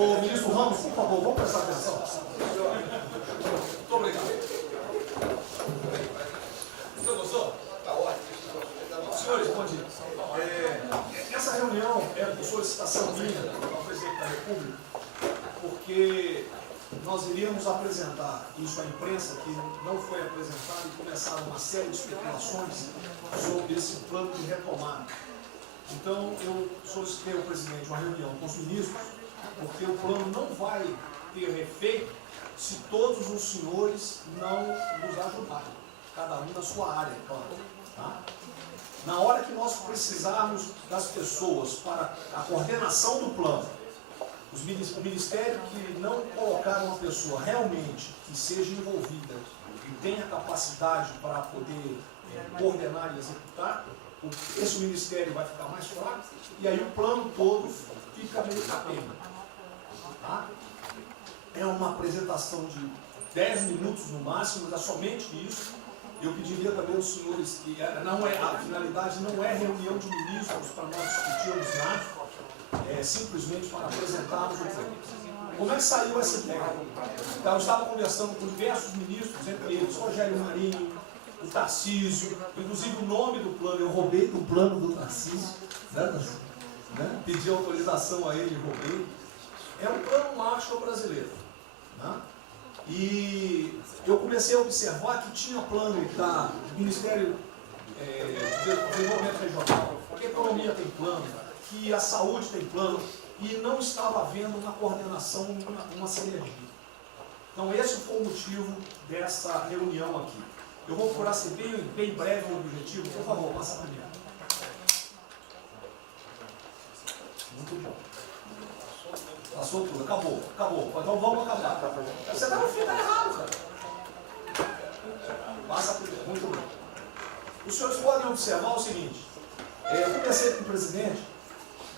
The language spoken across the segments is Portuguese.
O ministro Ramos, por favor, vamos prestar atenção. Muito obrigado. Você gostou? Está ótimo. Senhores, bom dia. Essa reunião é por solicitação minha ao presidente da República, porque nós iríamos apresentar isso à imprensa, que não foi apresentado, e começar uma série de especulações sobre esse plano de retomada. Então, eu solicitei ao presidente uma reunião com os ministros, porque o plano não vai ter efeito se todos os senhores não nos ajudarem, cada um na sua área, claro. Tá? Na hora que nós precisarmos das pessoas para a coordenação do plano, o Ministério que não colocar uma pessoa realmente que seja envolvida e tenha capacidade para poder coordenar e executar, esse Ministério vai ficar mais fraco e aí o plano todo fica meio capenga. Tá? É uma apresentação de 10 minutos no máximo, mas é somente isso. Eu pediria também aos senhores que a finalidade não é reunião de ministros para nós discutirmos nada, é simplesmente para apresentarmos o plano. Como é que saiu essa ideia? Então, eu estava conversando com diversos ministros, entre eles Rogério Marinho, o Tarcísio, inclusive o nome do plano, eu roubei do plano do Tarcísio, né? Pedi autorização a ele e roubei. É um plano Marshall brasileiro. Né? E eu comecei a observar que tinha plano do Ministério de Desenvolvimento Regional, que a economia tem plano, que a saúde tem plano, e não estava havendo uma coordenação, uma sinergia. Então esse foi o motivo dessa reunião aqui. Eu vou procurar ser bem breve no objetivo. Por favor, passa para mim. Muito bom. Passou tudo, acabou. Então vamos acabar. Você está no fim, está errado, cara. Passa primeiro, muito bem. Os senhores podem observar o seguinte. Eu comecei com o presidente.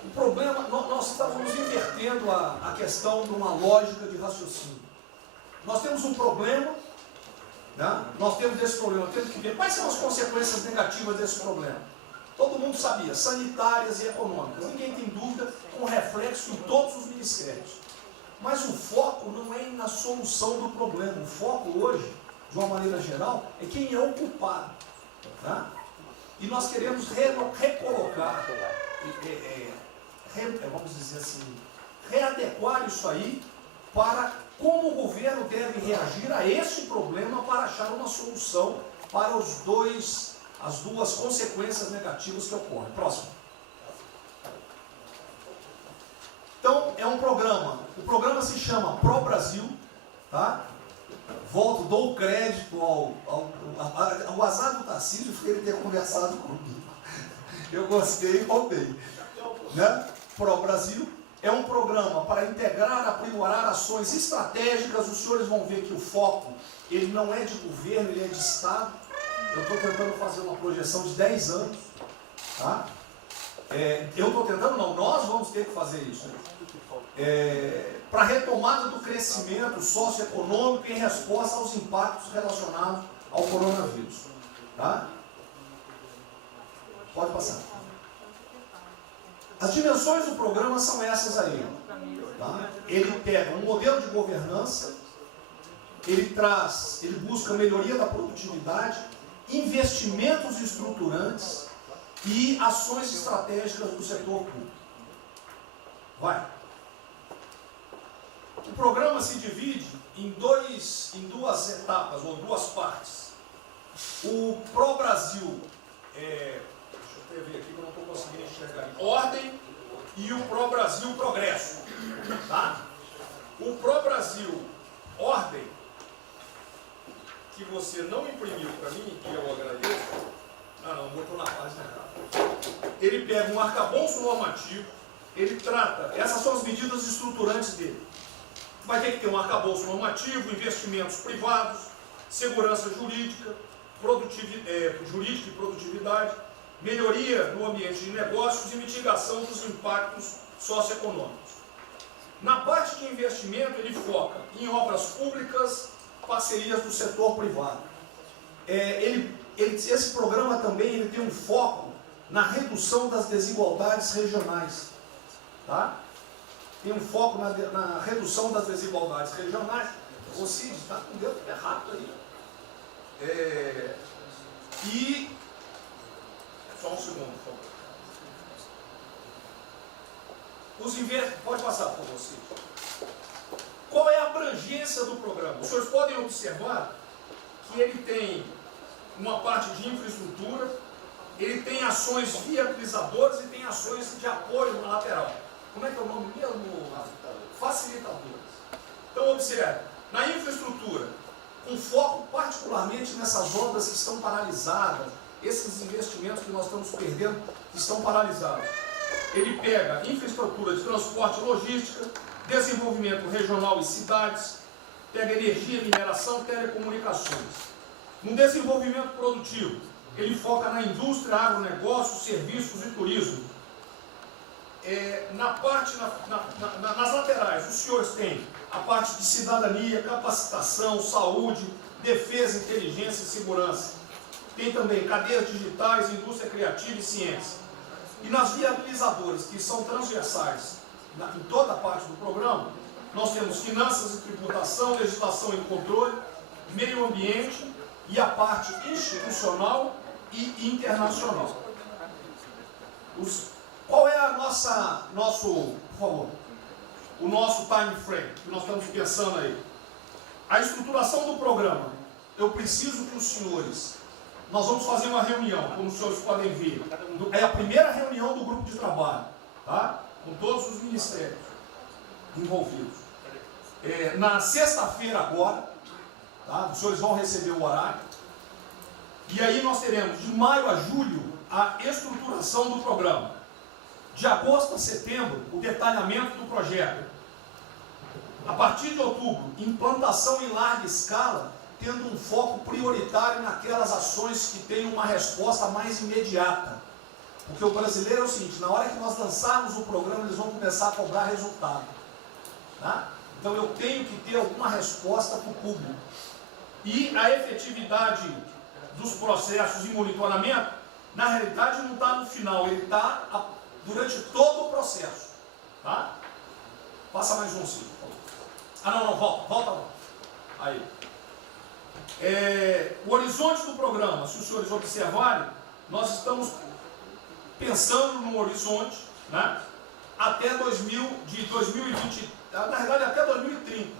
O problema, nós estamos invertendo a questão de uma lógica de raciocínio. Nós temos um problema, né? Nós temos esse problema, temos que ver quais são as consequências negativas desse problema. Todo mundo sabia, sanitárias e econômicas. Ninguém tem dúvida, com reflexo em todos os ministérios. Mas o foco não é na solução do problema. O foco hoje, de uma maneira geral, é quem é o culpado. Tá? E nós queremos recolocar, vamos dizer assim, readequar isso aí para como o governo deve reagir a esse problema para achar uma solução para as duas consequências negativas que ocorrem. Próximo. Então, é um programa. O programa se chama Pro Brasil. Tá? Dou crédito ao azar do Tarcísio por ele ter conversado comigo. Eu gostei e roubei. Né? Pro Brasil é um programa para integrar, aprimorar ações estratégicas. Os senhores vão ver que o foco, ele não é de governo, ele é de Estado. Eu estou tentando fazer uma projeção de 10 anos. Tá? Eu estou tentando, não, nós vamos ter que fazer isso. Para a retomada do crescimento socioeconômico em resposta aos impactos relacionados ao coronavírus. Tá? Pode passar. As dimensões do programa são essas aí. Tá? Ele pega um modelo de governança, ele busca melhoria da produtividade, investimentos estruturantes e ações estratégicas do setor público. Vai. O programa se divide em duas etapas, ou duas partes. O Pro Brasil, deixa eu ver aqui que eu não estou conseguindo enxergar. Ordem e o Pro Brasil Progresso. Tá? O Pro Brasil Ordem, que você não imprimiu para mim, e eu agradeço. Não, botou na página errada. Ele pega um arcabouço normativo, ele trata, essas são as medidas estruturantes dele. Vai ter que ter um arcabouço normativo, investimentos privados, segurança jurídica, jurídica e produtividade, melhoria no ambiente de negócios e mitigação dos impactos socioeconômicos. Na parte de investimento, ele foca em obras públicas, parcerias do setor privado. Esse programa também ele tem um foco na redução das desigualdades regionais. Tá? tem um foco na redução das desigualdades regionais. O Cid está com o dedo errado aí. E só um segundo, por favor. Pode passar, por favor, Cid. Qual é a abrangência do programa? Os senhores podem observar que ele tem uma parte de infraestrutura, ele tem ações viabilizadoras e tem ações de apoio na lateral. Como é que é o nome mesmo? Facilitadoras. Então, observe, na infraestrutura, com foco particularmente nessas obras que estão paralisadas, esses investimentos que nós estamos perdendo, que estão paralisados. Ele pega infraestrutura de transporte e logística, desenvolvimento regional e cidades, pega energia, mineração, telecomunicações. No desenvolvimento produtivo, ele foca na indústria, agronegócio, serviços e turismo. Nas laterais, os senhores têm a parte de cidadania, capacitação, saúde, defesa, inteligência e segurança. Tem também cadeias digitais, indústria criativa e ciência. E nas viabilizadoras, que são transversais em toda a parte do programa, nós temos finanças e tributação, legislação e controle, meio ambiente e a parte institucional e internacional. Qual é por favor, o nosso time frame que nós estamos pensando aí? A estruturação do programa. Eu preciso que os senhores, nós vamos fazer uma reunião, como os senhores podem ver, é a primeira reunião do grupo de trabalho, tá? Com todos os ministérios envolvidos. Na sexta-feira agora, tá? Os senhores vão receber o horário, e aí nós teremos de maio a julho a estruturação do programa. De agosto a setembro, o detalhamento do projeto. A partir de outubro, implantação em larga escala, tendo um foco prioritário naquelas ações que têm uma resposta mais imediata. Porque o brasileiro é o seguinte, na hora que nós lançarmos o programa, eles vão começar a cobrar resultado. Tá? Então eu tenho que ter alguma resposta para o público. E a efetividade dos processos de monitoramento, na realidade não está no final, ele está durante todo o processo. Tá? Passa mais um, Cid. Volta. Aí. O horizonte do programa, se os senhores observarem, nós estamos pensando no horizonte, né, até 2020, na verdade até 2030.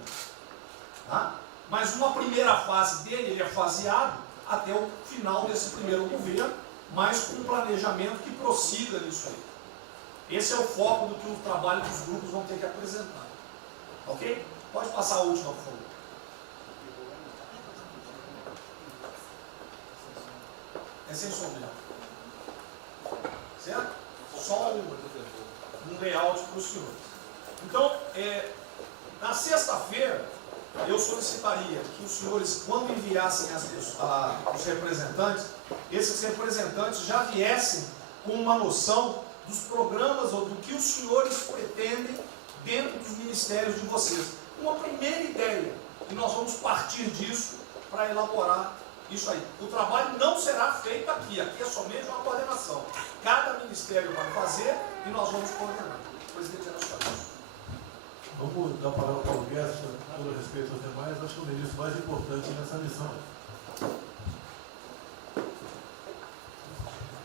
Tá? Mas uma primeira fase dele, ele é faseado até o final desse primeiro governo, mas com um planejamento que prossiga nisso aí. Esse é o foco do que o trabalho dos grupos vão ter que apresentar. Ok? Pode passar a última, por favor. É sem som mesmo. Certo? Só um layout para os senhores. Então, na sexta-feira, eu solicitaria que os senhores, quando enviassem os representantes, esses representantes já viessem com uma noção dos programas ou do que os senhores pretendem dentro dos ministérios de vocês. Uma primeira ideia, e nós vamos partir disso para elaborar isso aí. O trabalho não será feito aqui é somente uma coordenação. Cada ministério vai fazer e nós vamos coordenar. O presidente era só isso. Vamos dar a palavra para o Guedes, com todo respeito aos demais, acho que é o ministro mais importante nessa missão.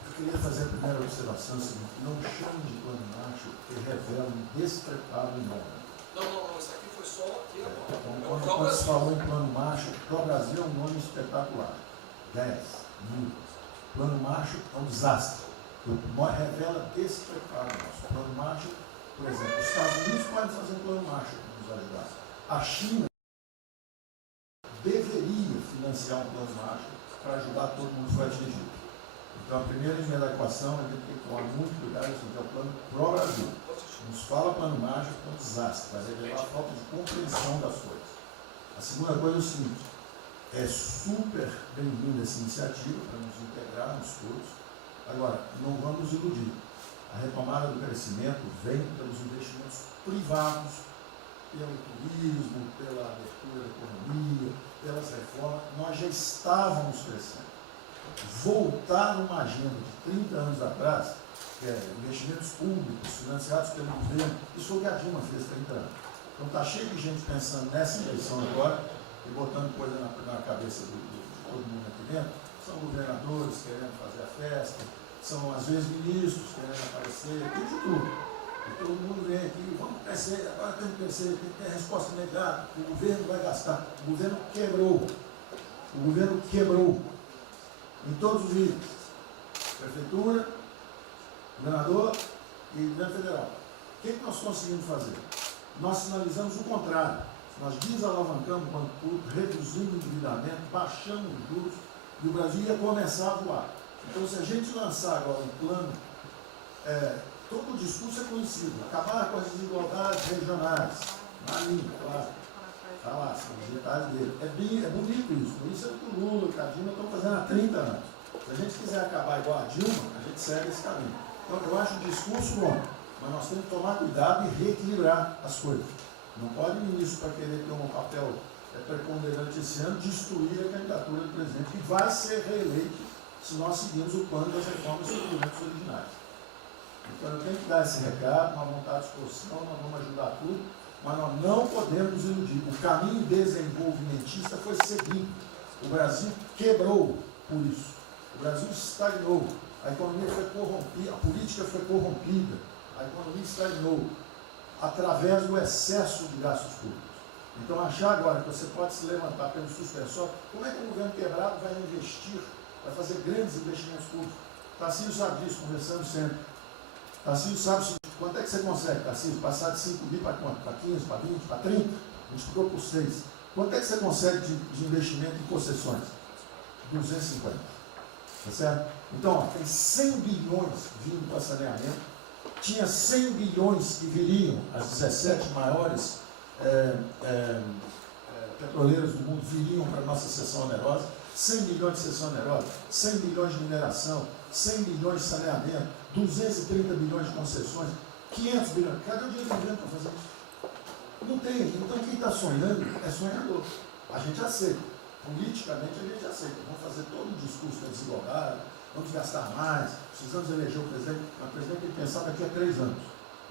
Eu queria fazer a primeira observação seguinte: não chame de plano macho que revela um despreparo enorme. Não, isso aqui foi só aqui agora. Então, quando se falou em plano macho, para o Brasil é um nome espetacular. 10, 1000. Plano macho é um desastre. Revela despreparo nosso. Plano macho, por exemplo, os Estados Unidos podem fazer um plano macho para nos ajudar. A China deveria financiar um plano macho para ajudar todo mundo que foi atingido. Então, a primeira linha da equação, a gente tem que tomar muito cuidado, é o plano pro Brasil. Nos fala plano mágico, é um desastre, vai revelar a falta de compreensão das coisas. A segunda coisa é o seguinte: é super bem-vinda essa iniciativa para nos integrarmos todos. Agora, não vamos nos iludir. A retomada do crescimento vem pelos investimentos privados, pelo turismo, pela abertura da economia, pelas reformas. Nós já estávamos crescendo. voltar uma agenda de 30 anos atrás, que é investimentos públicos financiados pelo governo. Isso foi o que a Dilma fez 30 anos. Então está cheio de gente pensando nessa eleição agora e botando coisa na cabeça de todo mundo aqui dentro. São governadores querendo fazer a festa, são às vezes ministros querendo aparecer, tem de tudo. E todo mundo vem aqui, vamos crescer, agora temos que crescer, tem que ter resposta imediata, o governo vai gastar. O governo quebrou. O governo quebrou. Em todos os níveis. Prefeitura, governador e governo federal. O que nós conseguimos fazer? Nós sinalizamos o contrário. Nós desalavancamos o banco público, reduzimos o endividamento, baixamos os juros e o Brasil ia começar a voar. Então, se a gente lançar agora um plano, todo o discurso é conhecido, acabar com as desigualdades regionais, na linha, claro, está lá, são os detalhes dele. É bonito isso, isso é o que o Lula e a Dilma estão fazendo há 30 anos. Se a gente quiser acabar igual a Dilma, a gente segue esse caminho. Então, eu acho o discurso bom, mas nós temos que tomar cuidado e reequilibrar as coisas. Não pode o ministro, para querer ter um papel preponderante esse ano, destruir a candidatura do presidente, que vai ser reeleito se nós seguirmos o plano das reformas suplementos originárias. Então eu tenho que dar esse recado, uma vontade de disposição, nós vamos ajudar tudo, mas nós não podemos nos iludir. O caminho desenvolvimentista foi seguido. O Brasil quebrou por isso. O Brasil estagnou. A economia foi corrompida, a política foi corrompida, a economia estagnou através do excesso de gastos públicos. Então achar agora que você pode se levantar pelo suspensório, como é que o governo quebrado vai investir, vai fazer grandes investimentos públicos? Tarcísio sabe disso, conversamos sempre. Tarcísio sabe quanto é que você consegue, Tarcísio, passar de 5 mil para quanto? Para 15, para 20, para 30? Multiplicou por 6. Quanto é que você consegue de investimento em concessões? 250. Tá certo? Então, ó, tem 100 bilhões vindo para saneamento, tinha 100 bilhões que viriam, as 17 maiores petroleiras do mundo viriam para a nossa seção onerosa, 100 bilhões de seção onerosa, 100 bilhões de mineração, 100 bilhões de saneamento, 230 bilhões de concessões, 500 bilhões. Cadê o dinheiro do governo para fazer isso? Não tem. Então quem está sonhando é sonhador. A gente aceita. Politicamente a gente aceita. Vamos fazer todo o discurso da desigualdade, vamos gastar mais, precisamos eleger o presidente. Mas o presidente tem que pensar daqui a 3 anos.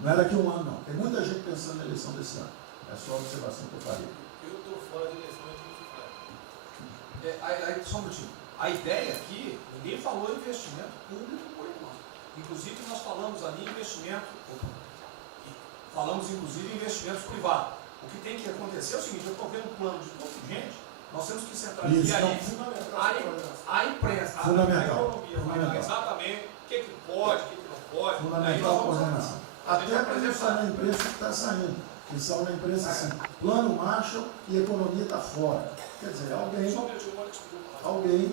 Não é daqui a 1 ano, não. Tem muita gente pensando na eleição desse ano. É só a observação que eu farei. Eu estou fora de eleição só um minutinho. A ideia aqui, ninguém falou em investimento público por enquanto. Inclusive, nós falamos ali em investimento, falamos inclusive em investimentos privados. O que tem que acontecer é o seguinte: eu estou vendo um plano de pouca gente, nós temos que centralizar a imprensa, a economia, exatamente o que pode, o que não pode. Fundamental a coordenação. Até para isso na imprensa que está saindo. Que saiu na imprensa assim, plano Marshall e economia está fora. Quer dizer, alguém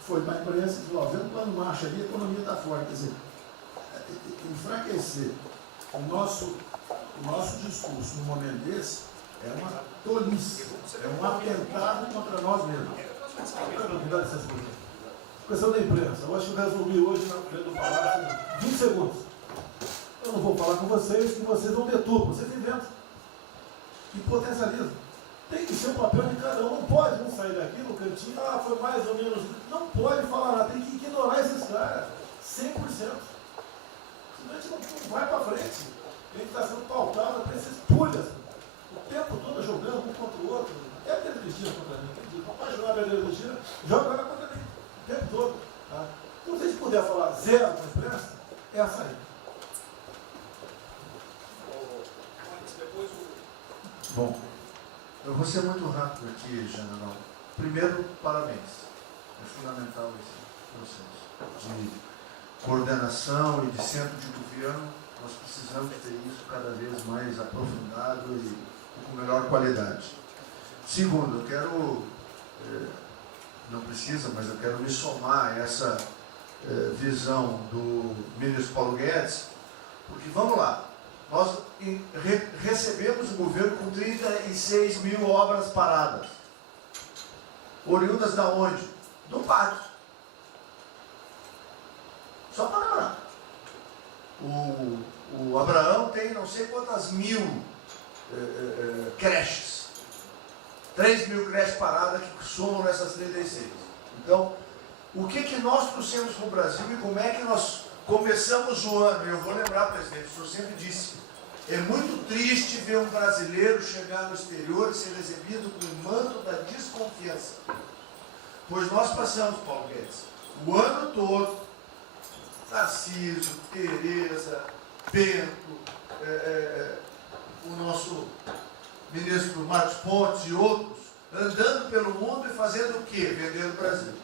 foi para a imprensa e falou, vendo o plano Marshall ali, a economia está fora. Quer dizer, enfraquecer o nosso discurso no momento desse é uma tolice, é um atentado contra nós mesmos. Questão da imprensa, eu acho que eu resolvi hoje na frente do Palácio 20 segundos. Eu não vou falar com vocês, que vocês não deturpam, vocês inventam e potencializam. Tem que ser o papel de cada um, não pode um sair daqui no cantinho, foi mais ou menos. Não pode falar nada, tem que ignorar esses caras, 100%. Senão a gente não vai para frente. Ele está sendo pautado para esses pulhas, o tempo todo jogando um contra o outro. É a Pedro Cristina contra mim, entendi. Não pode jogar a Pedro Cristina, joga ela contra mim, o tempo todo. Tá? Então, se a gente puder falar zero com a imprensa, é a saída. Bom, eu vou ser muito rápido aqui, general. Primeiro, parabéns. É fundamental esse processo de coordenação e de centro de governo. Nós precisamos ter isso cada vez mais aprofundado e com melhor qualidade. Segundo, eu quero, não precisa, mas eu quero me somar a essa visão do ministro Paulo Guedes, porque vamos lá. Nós recebemos o governo com 36 mil obras paradas. Oriundas da onde? Do PAC. Só para lembrar. O Abraão tem não sei quantas mil creches. 3 mil creches paradas que somam nessas 36. Então, O que nós trouxemos para o Brasil e como é que nós começamos o ano? Eu vou lembrar, presidente, o senhor sempre disse, é muito triste ver um brasileiro chegar no exterior e ser recebido com o manto da desconfiança. Pois nós passamos, Paulo Guedes, o ano todo, Tarcísio, Tereza, Bento, o nosso ministro Marcos Pontes e outros, andando pelo mundo e fazendo o quê? Vendendo o Brasil.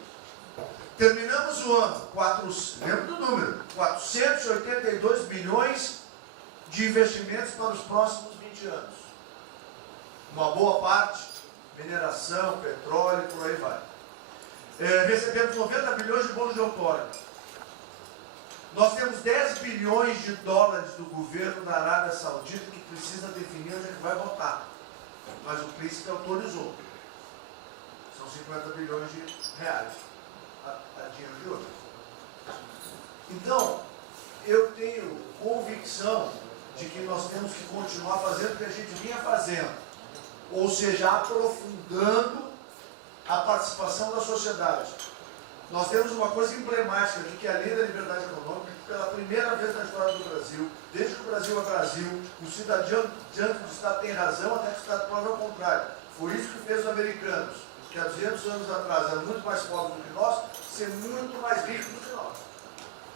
Terminamos o ano, lembra do número, 482 bilhões de investimentos para os próximos 20 anos. Uma boa parte, mineração, petróleo, por aí vai. Recebemos 90 bilhões de bônus de outorga. Nós temos 10 bilhões de dólares do governo da Arábia Saudita que precisa definir onde é que vai votar. Mas o príncipe autorizou. São 50 bilhões de reais. A dinheiro de ouro. Então, eu tenho convicção de que nós temos que continuar fazendo o que a gente vinha fazendo. Ou seja, aprofundando a participação da sociedade. Nós temos uma coisa emblemática aqui, que é a Lei da Liberdade Econômica, que pela primeira vez na história do Brasil, desde que o Brasil é Brasil, o cidadão diante do Estado tem razão, até que o Estado prova ao contrário. Foi isso que fez os americanos, que há 200 anos atrás eram muito mais pobres do que nós, ser muito mais ricos do que nós.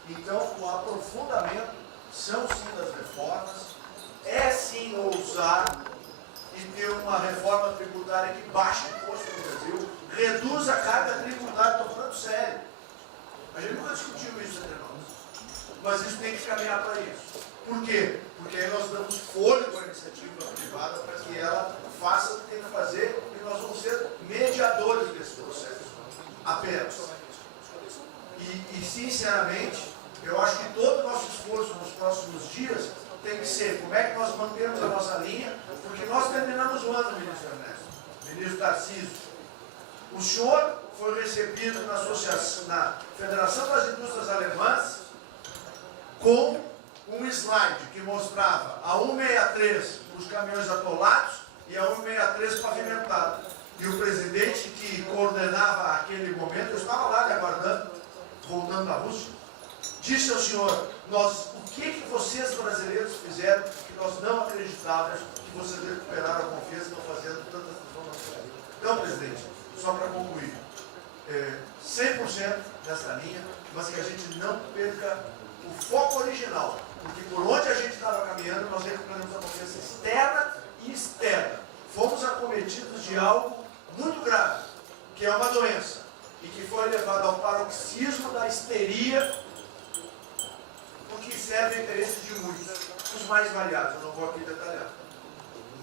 Então, o aprofundamento são sim das reformas, é sim ousar e ter uma reforma tributária que baixe o imposto no Brasil, reduz a carga tributária, estou falando sério. A gente nunca discutiu isso entre nós, mas isso tem que caminhar para isso. Por quê? Porque aí nós damos fôlego à iniciativa privada para que ela faça o que tem que fazer e nós vamos ser mediadores desse processo. Apenas. E sinceramente, eu acho que todo o nosso esforço nos próximos dias tem que ser como é que nós mantemos a nossa linha, porque nós terminamos o ano, ministro Ernesto, ministro Tarcísio. O senhor foi recebido na Federação das Indústrias Alemãs com um slide que mostrava a 163 para os caminhões atolados e a 163 pavimentado. E o presidente que coordenava aquele momento, eu estava lá lhe aguardando, voltando da Rússia, disse ao senhor, o que vocês brasileiros fizeram que nós não acreditávamos que vocês recuperaram a confiança e estão fazendo tantas transformações. Então, presidente, só para concluir, 100% nessa linha, mas que a gente não perca o foco original, porque por onde a gente estava caminhando, nós recuperamos a confiança externa e externa. Fomos acometidos de algo muito grave, que é uma doença, e que foi levado ao paroxismo da histeria, porque serve a interesse de muitos, os mais variados, eu não vou aqui detalhar.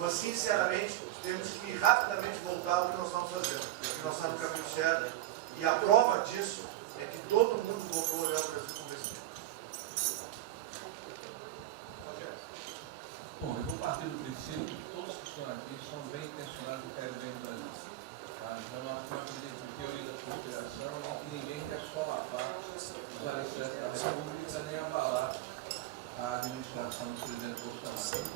Mas, sinceramente, temos que rapidamente voltar ao que nós estamos fazendo, porque nós estamos no caminho certo, e a prova disso é que todo mundo voltou a olhar o Brasil como esse. Bom, eu vou partir do princípio que todos que estão aqui são bem intencionados e querem bem do Brasil. Tá? Então, nós não acreditamos em teoria da conspiração e que ninguém quer solapar os alicerces da República nem abalar a administração do presidente Bolsonaro.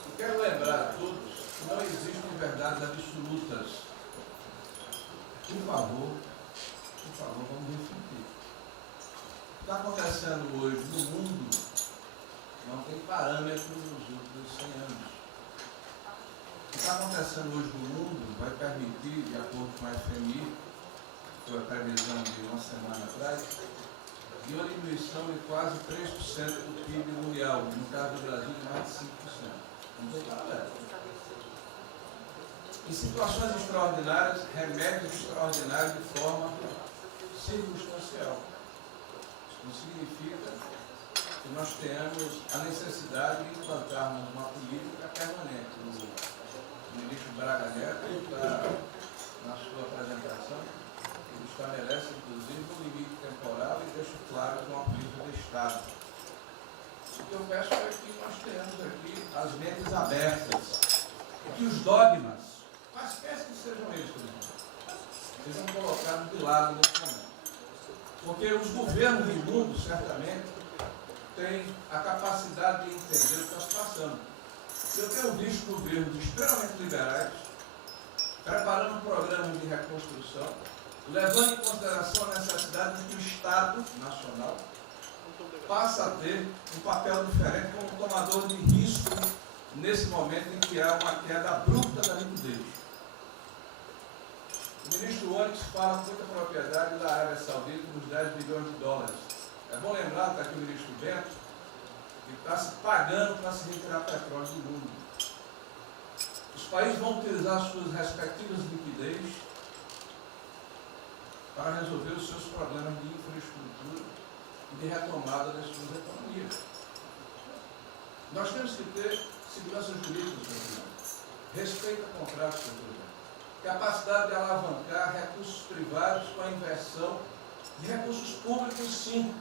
Eu quero lembrar a todos que não existem verdades absolutas. Por favor, vamos refletir. O que está acontecendo hoje no mundo não tem parâmetro nos últimos 100 anos. O que está acontecendo hoje no mundo vai permitir, de acordo com a FMI, que foi a previsão de uma semana atrás, de uma diminuição de quase 3% do PIB mundial, no caso do Brasil, de mais de 5%. Não sei nada. Em situações extraordinárias, remédios extraordinários de forma circunstancial. Isso não significa que nós tenhamos a necessidade de implantarmos uma política permanente. O ministro Braga Neto, na sua apresentação, ele estabelece, inclusive, um limite temporal e deixa claro que é uma política de Estado. O que eu peço é que nós tenhamos aqui as mentes abertas, e que os dogmas, quaisquer que sejam eles, sejam colocados de lado nesse momento. Porque os governos do mundo, certamente, têm a capacidade de entender o que está se passando. Eu tenho visto governos extremamente liberais preparando programas de reconstrução. levando em consideração a necessidade de que o Estado Nacional passe a ter um papel diferente como tomador de risco nesse momento em que há uma queda abrupta da liquidez. O ministro Onyx fala com muita propriedade da Arábia Saudita nos 10 bilhões de dólares. É bom lembrar que está aqui o ministro Bento, que está se pagando para se retirar petróleo do mundo. Os países vão utilizar suas respectivas liquidez para resolver os seus problemas de infraestrutura e de retomada das suas economias. Nós temos que ter segurança jurídica, senhor presidente, respeito a contratos, senhor presidente, capacidade de alavancar recursos privados com a inversão de recursos públicos, sim.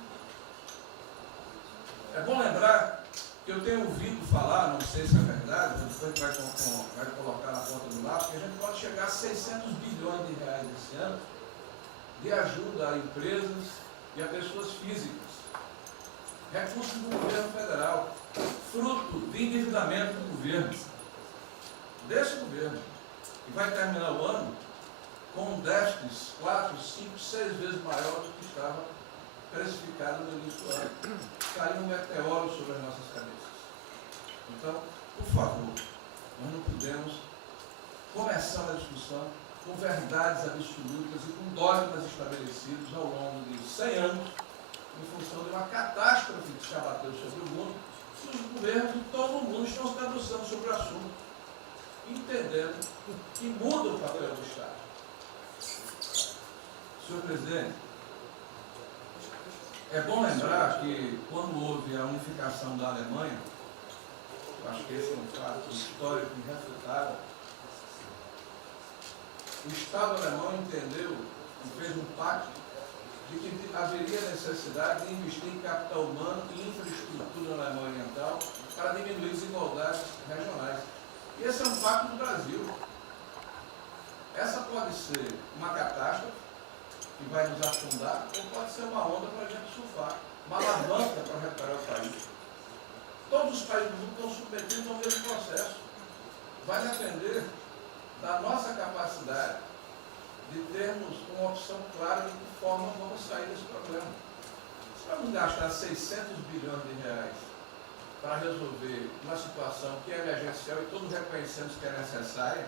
É bom lembrar que eu tenho ouvido falar, não sei se é verdade, depois vai colocar na ponta do lápis, que a gente pode chegar a 600 bilhões de reais esse ano de ajuda a empresas e a pessoas físicas. Recursos do governo federal, fruto de endividamento do governo, desse governo, que vai terminar o ano com um déficit 4, 5, 6 vezes maior do que estava precificado no início do ano. Caiu um meteoro sobre as nossas cabeças. Então, por favor, nós não podemos começar a discussão com verdades absolutas e com dogmas estabelecidos ao longo de 100 anos, em função de uma catástrofe que se abateu sobre o mundo, e os governos de todo o mundo estão se debruçando sobre o assunto, entendendo que muda o papel do Estado. Senhor presidente, é bom lembrar que quando houve a unificação da Alemanha, eu acho que esse é um fato histórico irrefutável, o Estado alemão entendeu e fez um pacto de que haveria necessidade de investir em capital humano e infraestrutura na Alemanha Oriental para diminuir desigualdades regionais. E esse é um pacto do Brasil. Essa pode ser uma catástrofe que vai nos afundar, ou pode ser uma onda para a gente surfar, uma alavanca para reparar o país. Todos os países do mundo estão submetidos ao mesmo processo. Vai depender da nossa capacidade de termos uma opção clara de que forma vamos sair desse problema. Se vamos gastar 600 bilhões de reais para resolver uma situação que é emergencial e todos reconhecemos que é necessária,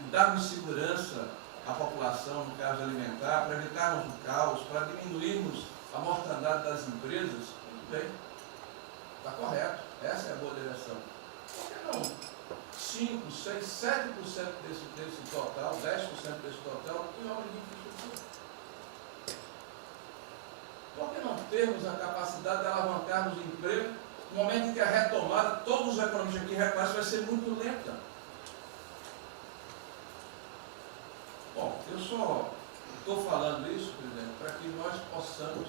e darmos segurança à população, no caso alimentar, para evitarmos o caos, para diminuirmos a mortandade das empresas, tudo bem, está correto, essa é a boa direção. Por que não 5, 6, 7% desse total, 10% desse total, em obras de infraestrutura? Por que não termos a capacidade de alavancarmos o emprego no momento em que a retomada, todos os economistas aqui reconhecem, vai ser muito lenta? Bom, eu só estou falando isso, presidente, para que nós possamos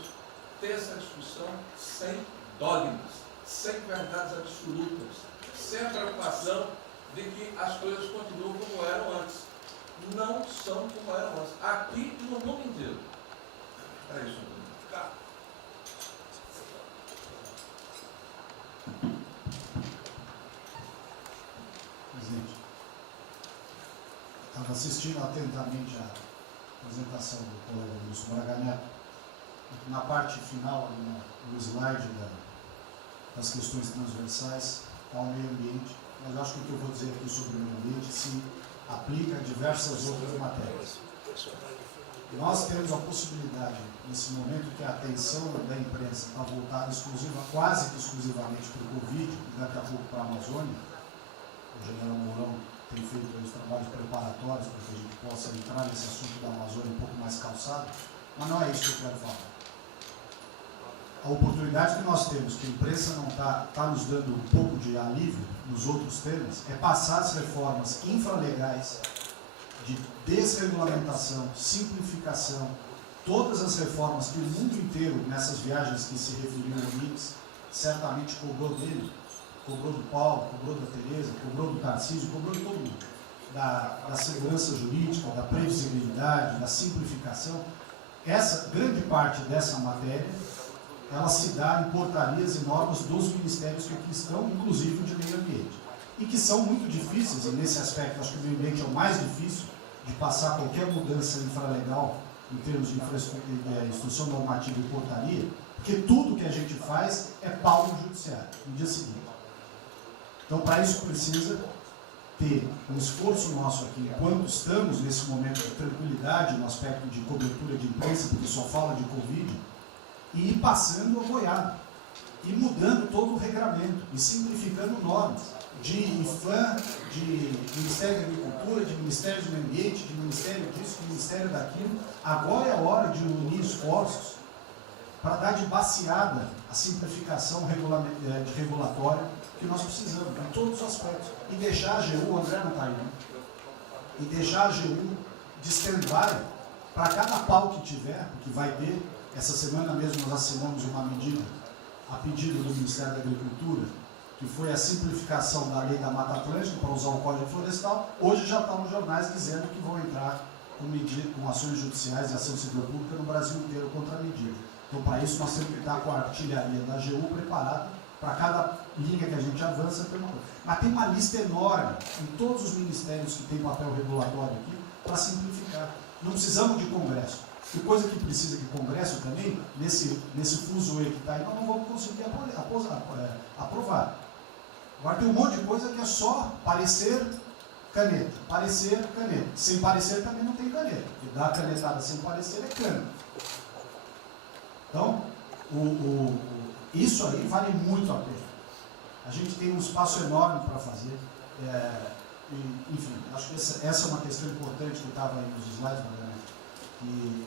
ter essa discussão sem dogmas, sem verdades absolutas, sem a preocupação de que as coisas continuam como eram antes. Não são como eram antes. Aqui e no mundo inteiro. É isso. Presidente, estava assistindo atentamente a apresentação do colega Wilson Braga Neto. Na parte final, ali no slide das questões transversais, está o meio ambiente. Mas acho que o que eu vou dizer aqui sobre o meio ambiente se aplica a diversas outras matérias. Nós temos a possibilidade, nesse momento que a atenção da imprensa está voltada quase que exclusivamente para o Covid e daqui a pouco para a Amazônia, o general Mourão tem feito os trabalhos preparatórios para que a gente possa entrar nesse assunto da Amazônia um pouco mais calçado, mas não é isso que eu quero falar. A oportunidade que nós temos, que a imprensa não está nos dando um pouco de alívio nos outros temas, é passar as reformas infralegais de desregulamentação, simplificação, todas as reformas que o mundo inteiro, nessas viagens que se referiu ao Mix, certamente cobrou dele, cobrou do Paulo, cobrou da Tereza, cobrou do Tarcísio, cobrou de todo mundo. Da segurança jurídica, da previsibilidade, da simplificação. Essa grande parte dessa matéria, ela se dá em portarias e normas dos ministérios que aqui estão, inclusive de meio ambiente. E que são muito difíceis, e nesse aspecto acho que o meio ambiente é o mais difícil de passar qualquer mudança infralegal em termos de instrução normativa e portaria, porque tudo que a gente faz é pau no judiciário, no dia seguinte. Então, para isso precisa ter um esforço nosso aqui, enquanto estamos nesse momento de tranquilidade, no aspecto de cobertura de imprensa, porque só fala de Covid, e ir passando a boiada, e mudando todo o regramento, e simplificando normas, de IFAM, de Ministério da Agricultura, de Ministério do Meio Ambiente, de Ministério disso, de Ministério daquilo. Agora é a hora de unir esforços para dar de baseada a simplificação de regulatória que nós precisamos, em todos os aspectos. E deixar a AGU, o André não está aí, né? E deixar a AGU de stand-by para cada pau que tiver, que vai ter. Essa semana mesmo nós assinamos uma medida, a pedido do Ministério da Agricultura, que foi a simplificação da lei da Mata Atlântica para usar o Código Florestal. Hoje já está nos jornais dizendo que vão entrar com ações judiciais e ação civil pública no Brasil inteiro contra a medida. Então, para isso, nós temos que estar com a artilharia da AGU preparada para cada linha que a gente avança. Mas tem uma lista enorme em todos os ministérios que têm papel regulatório aqui para simplificar. Não precisamos de Congresso. E coisa que precisa de Congresso também, nesse fuzuê que está aí, nós não vamos conseguir aprovar. Agora tem um monte de coisa que é só parecer, caneta. Parecer, caneta. Sem parecer também não tem caneta. E dar a canetada sem parecer é cana. Então, isso aí vale muito a pena. A gente tem um espaço enorme para fazer. Enfim, acho que essa é uma questão importante que estava aí nos slides,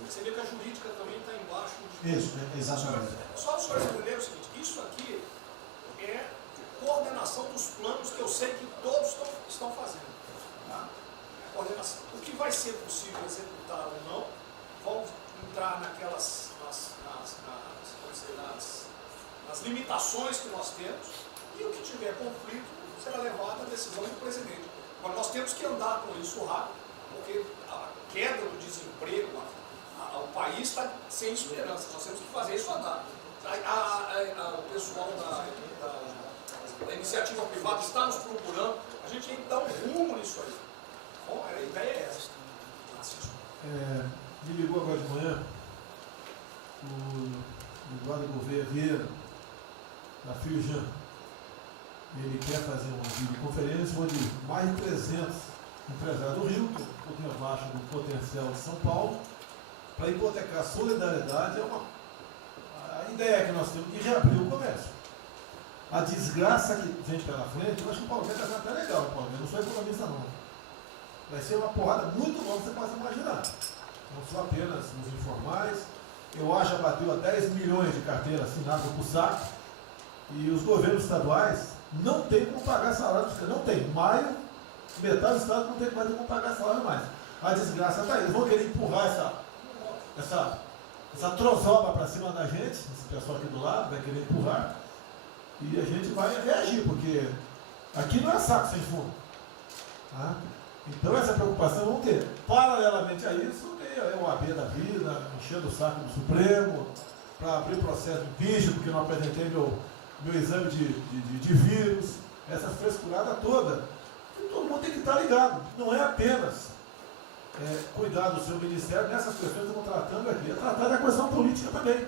Você vê que a jurídica também está embaixo. Isso, exatamente. Só o senhor entender o seguinte, isso aqui é coordenação dos planos que eu sei que todos estão fazendo. Tá? Coordenação. O que vai ser possível executar ou não, vão entrar naquelas nas limitações que nós temos, e o que tiver conflito será levado à decisão do presidente. Agora nós temos que andar com isso rápido, porque a queda do desemprego, o país está sem esperança, nós temos que fazer isso andar. O pessoal da iniciativa privada está nos procurando, a gente tem que dar um rumo nisso aí. Bom, a ideia é essa. Me ligou agora de manhã o Eduardo Gouveia Vieira, da Firjan. Ele quer fazer uma videoconferência onde mais de 300 empresários do Rio, um pouquinho abaixo do potencial de São Paulo, para hipotecar a solidariedade. A ideia que nós temos de reabrir o comércio. A desgraça que vem pela frente, eu acho que o Paulo está até legal, Paulo, eu não sou economista não. Vai ser uma porrada muito longa, você pode imaginar. Não são apenas nos informais. Eu acho que bateu a 10 milhões de carteiras assinadas por saco. E os governos estaduais não têm como pagar salário. Não tem. Maio, metade do estado não tem mais como pagar salário mais. A desgraça está aí. Eles vão querer empurrar essa trozoba para cima da gente. Esse pessoal aqui do lado vai querer empurrar. E a gente vai reagir, porque aqui não é saco sem fundo. Tá? Então essa preocupação vamos ter. Paralelamente a isso, tem o AB da vida, enchendo o saco do Supremo, para abrir processo de impeachment, porque não apresentei meu exame de vírus, essa frescurada toda. E todo mundo tem que estar ligado. Não é apenas cuidar do seu ministério nessas questões que estamos tratando aqui, é tratar da questão política também.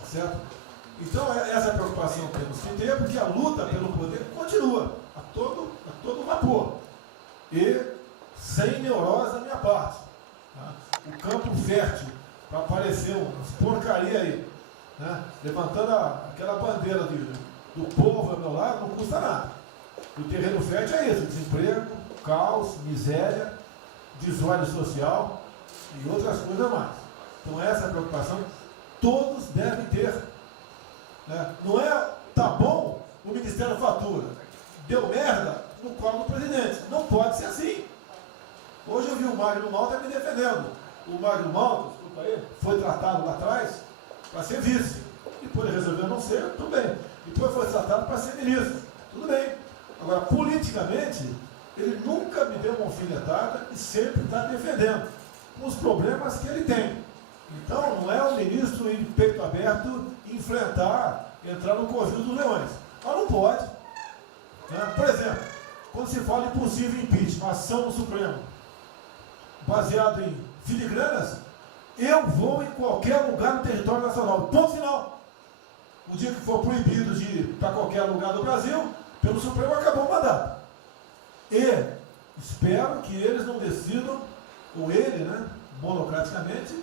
Tá certo? Então essa preocupação temos que ter, porque a luta pelo poder continua a todo vapor. E sem neurose da minha parte. Tá? O campo fértil para aparecer umas porcaria aí, né? Levantando aquela bandeira do povo ao meu lado, não custa nada. O terreno fértil é isso: desemprego, caos, miséria, desordem social e outras coisas mais. Então essa preocupação todos devem ter. Né? Não é, tá bom, o Ministério fatura, deu merda no colo do presidente. Não pode ser assim. Hoje eu vi o Magno Malta me defendendo. O Magno Malta, desculpa aí, foi tratado lá atrás para ser vice. Depois ele resolveu não ser, tudo bem. Depois foi tratado para ser ministro, tudo bem. Agora, politicamente, ele nunca me deu uma alfinetada e sempre está defendendo com os problemas que ele tem. Então, não é o ministro em peito aberto enfrentar, entrar no covil dos leões. Mas não pode. Né? Por exemplo, quando se fala em possível impeachment, ação no Supremo, baseado em filigranas, eu vou em qualquer lugar no território nacional. Ponto final. O dia que for proibido de ir para qualquer lugar do Brasil, pelo Supremo acabou o mandato. E espero que eles não decidam, ou ele, né, monocraticamente,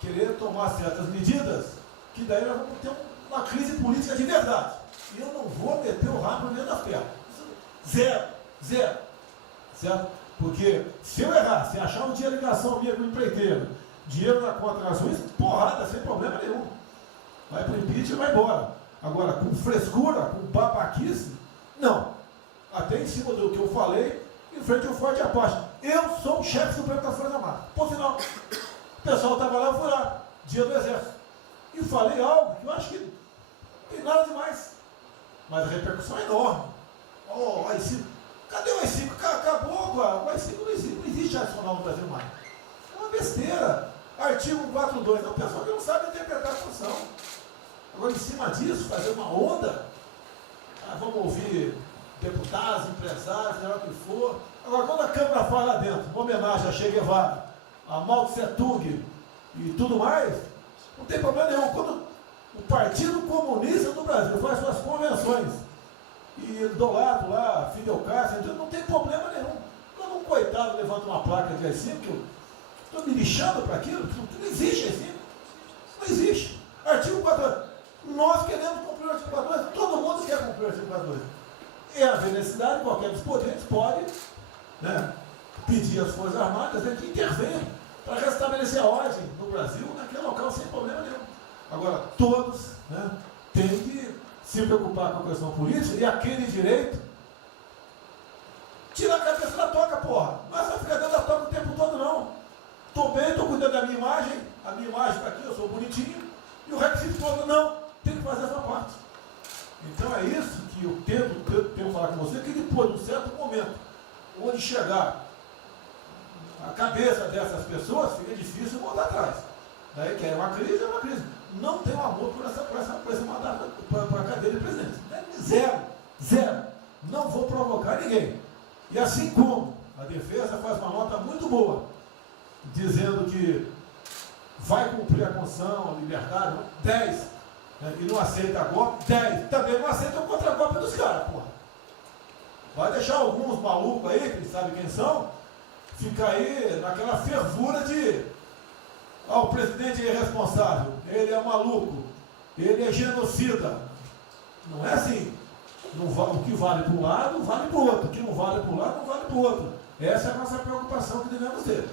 querer tomar certas medidas, que daí nós vamos ter uma crise política de verdade. E eu não vou meter o rabo dentro das pernas. Zero. Certo? Porque se eu errar, se achar um dia ligação minha com o empreiteiro, dinheiro na conta nas ruas, porrada, sem problema nenhum. Vai para o impeachment e vai embora. Agora, com frescura, com babaquice, não. Até em cima do que eu falei, em frente ao Forte Apache. Eu sou o chefe supremo das Forças Armadas. Por final, o pessoal estava lá, eu fui lá, dia do Exército. E falei algo que eu acho que não tem nada demais. Mas a repercussão é enorme. Oh, o AI-5. Cadê o AI-5? Acabou, o AI-5 não existe adicional no Brasil mais. É uma besteira. Artigo 142. É um pessoal que não sabe interpretar a função. Agora, em cima disso, fazer uma onda. Vamos ouvir deputados, empresários, seja lá o que for. Agora, quando a Câmara fala lá dentro, uma homenagem a Che Guevara, a Mao Tse Tung e tudo mais, não tem problema nenhum. Quando o Partido Comunista do Brasil faz suas convenções e do lado lá, Fidel Castro, não tem problema nenhum. Quando um coitado levanta uma placa de AI-5, que eu estou me lixando para aquilo, não existe AI-5. Não existe. Artigo 42. Nós queremos cumprir o artigo 42, todo mundo quer cumprir o artigo 42. E haver necessidade, qualquer dos poderes pode, né, pedir às Forças Armadas, né, que intervenham para restabelecer a ordem no Brasil, naquele local, sem problema nenhum. Agora, todos, né, têm que se preocupar com a questão política e aquele direito, tira a cabeça da toca, porra. Não é só ficar dentro da toca o tempo todo, não. Estou bem, estou cuidando da minha imagem, a minha imagem está aqui, eu sou bonitinho, e o requisito todo, não, tem que fazer essa parte. Então é isso que eu tenho falar com você, que depois de um certo momento, onde chegar a cabeça dessas pessoas, fica difícil voltar atrás. Daí que é uma crise, Não tenho amor por esse mandato para a cadeira de presidente. Zero. Não vou provocar ninguém. E assim como a defesa faz uma nota muito boa, dizendo que vai cumprir a Constituição, a liberdade, 10, né, e não aceita golpe, 10, também não aceita o contra-golpe dos caras, porra. Vai deixar alguns malucos aí, que eles sabem quem são, ficar aí naquela fervura de o presidente é irresponsável, ele é maluco, ele é genocida. Não é assim. O que vale para um lado, vale para o outro. O que não vale para um lado, não vale para o outro. Essa é a nossa preocupação que devemos ter.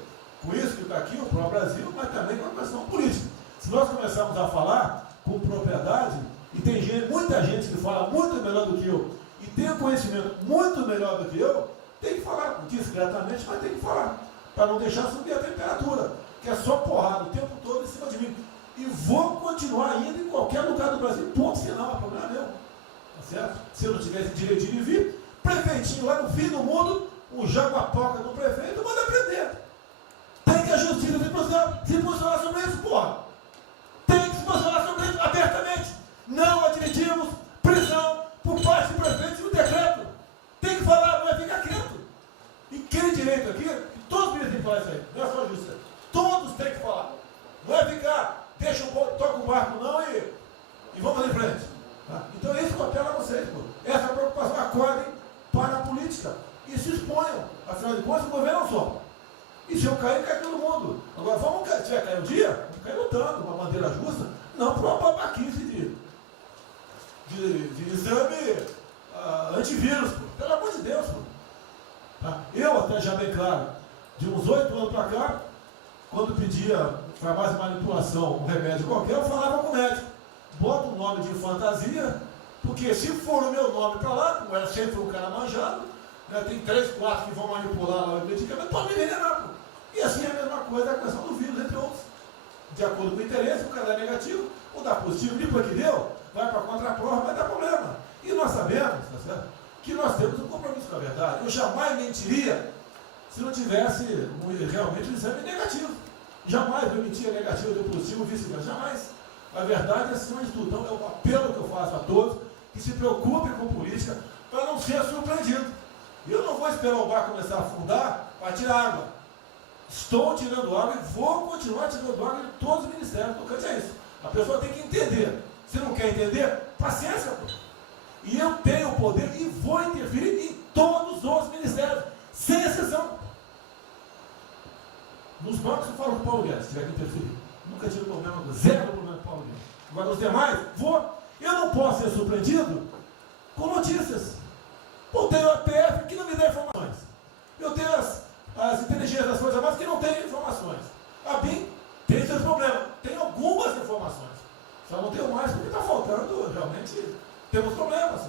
Por isso que está aqui o próprio Brasil, mas também com a questão política. Se nós começarmos a falar com propriedade, e tem muita gente que fala muito melhor do que eu, e tem um conhecimento muito melhor do que eu, tem que falar, discretamente, mas tem que falar, para não deixar subir a temperatura, que é só porrada o tempo todo em cima de mim. E vou continuar indo em qualquer lugar do Brasil, ponto final, não é problema meu. Tá certo? Se eu não tivesse direito de vir, prefeitinho lá no fim do mundo, um jaguapoca do prefeito, manda prender. Tem que a justiça se posicionar sobre isso, porra. Tem que se posicionar sobre isso abertamente. Não admitimos prisão por parte do prefeito e o decreto. Tem que falar, não é ficar quieto. E quem direito aqui, todos têm que falar isso aí, não é só a justiça. Todos têm que falar. Não é ficar, toca o barco não e vamos em frente. Tá? Então é isso que eu apelo a vocês, pô. Essa preocupação, acordem para a política e se exponham. Afinal de contas, o governo não só. E se eu cair, cai todo mundo. Agora, se vai cair um dia, vamos cair lutando, uma bandeira justa, não para uma babaquice de exame antivírus, pô. Pelo amor de Deus, pô. Tá? Eu, até já bem claro, de uns 8 anos para cá, quando pedia farmácia de manipulação, um remédio qualquer, eu falava com o médico. Bota um nome de fantasia, porque se for o meu nome para lá, como era sempre um cara manjado, né, tem 3, 4 que vão manipular lá o medicamento, pode me envenenar, pô. E assim é a mesma coisa a questão do vírus, entre outros. De acordo com o interesse, o cara é negativo, ou dá positivo, depois que deu, vai para a contraprova, vai dar problema. E nós sabemos, tá certo, que nós temos um compromisso com a verdade. Eu jamais mentiria se não tivesse realmente um exame negativo. Jamais eu mentia negativo, deu positivo, vice-versa, jamais. A verdade é acima de tudo. Então é o apelo que eu faço a todos que se preocupem com política para não ser surpreendido. Eu não vou esperar o barco começar a afundar para tirar água. Estou tirando água e vou continuar tirando água de todos os ministérios. Tocante a isso. A pessoa tem que entender. Se não quer entender, paciência, pô. E eu tenho o poder e vou interferir em todos os ministérios, sem exceção. Nos bancos eu falo com o Paulo Guedes, se tiver que interferir. Nunca tive problema, zero problema com o Paulo Guedes. Agora os demais, vou. Eu não posso ser surpreendido com notícias. Eu tenho a PF que não me dá informações. Eu tenho as inteligências das Forças Armadas que não têm informações. A BIM tem seus problemas. Tem algumas informações. Só não tenho mais porque está faltando, realmente, temos problemas.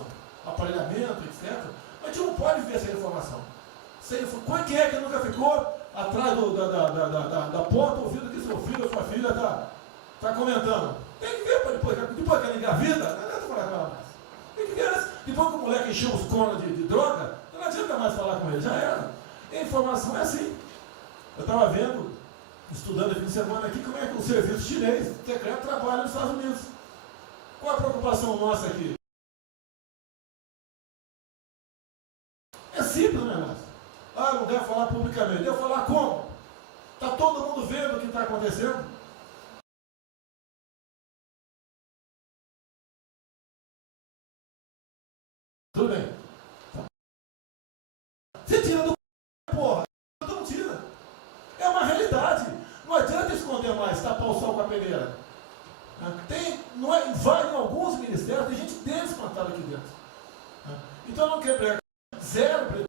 Aparelhamento, etc. Mas a gente não pode ver essa informação. Quem é que nunca ficou atrás da porta ouvindo que seu filho ou sua filha está comentando? Tem que ver, depois que ela engravida, não adianta falar com ela mais. Tem que ver antes. Depois que o moleque encheu os cornos de droga, não adianta mais falar com ele, já era. A informação é assim. Eu estava vendo, estudando esse fim de semana aqui, como é que o serviço chinês secreto trabalha nos Estados Unidos. Qual a preocupação nossa aqui? É simples, né, irmãos? Não deve falar publicamente. Deve falar como? Está todo mundo vendo o que está acontecendo? Tudo bem. Você tira do porra, não tira. É uma realidade. Não adianta esconder mais, tapar o sol com a peneira. Vai em alguns ministérios, tem gente desespantada aqui dentro. Então não quebra. Zero.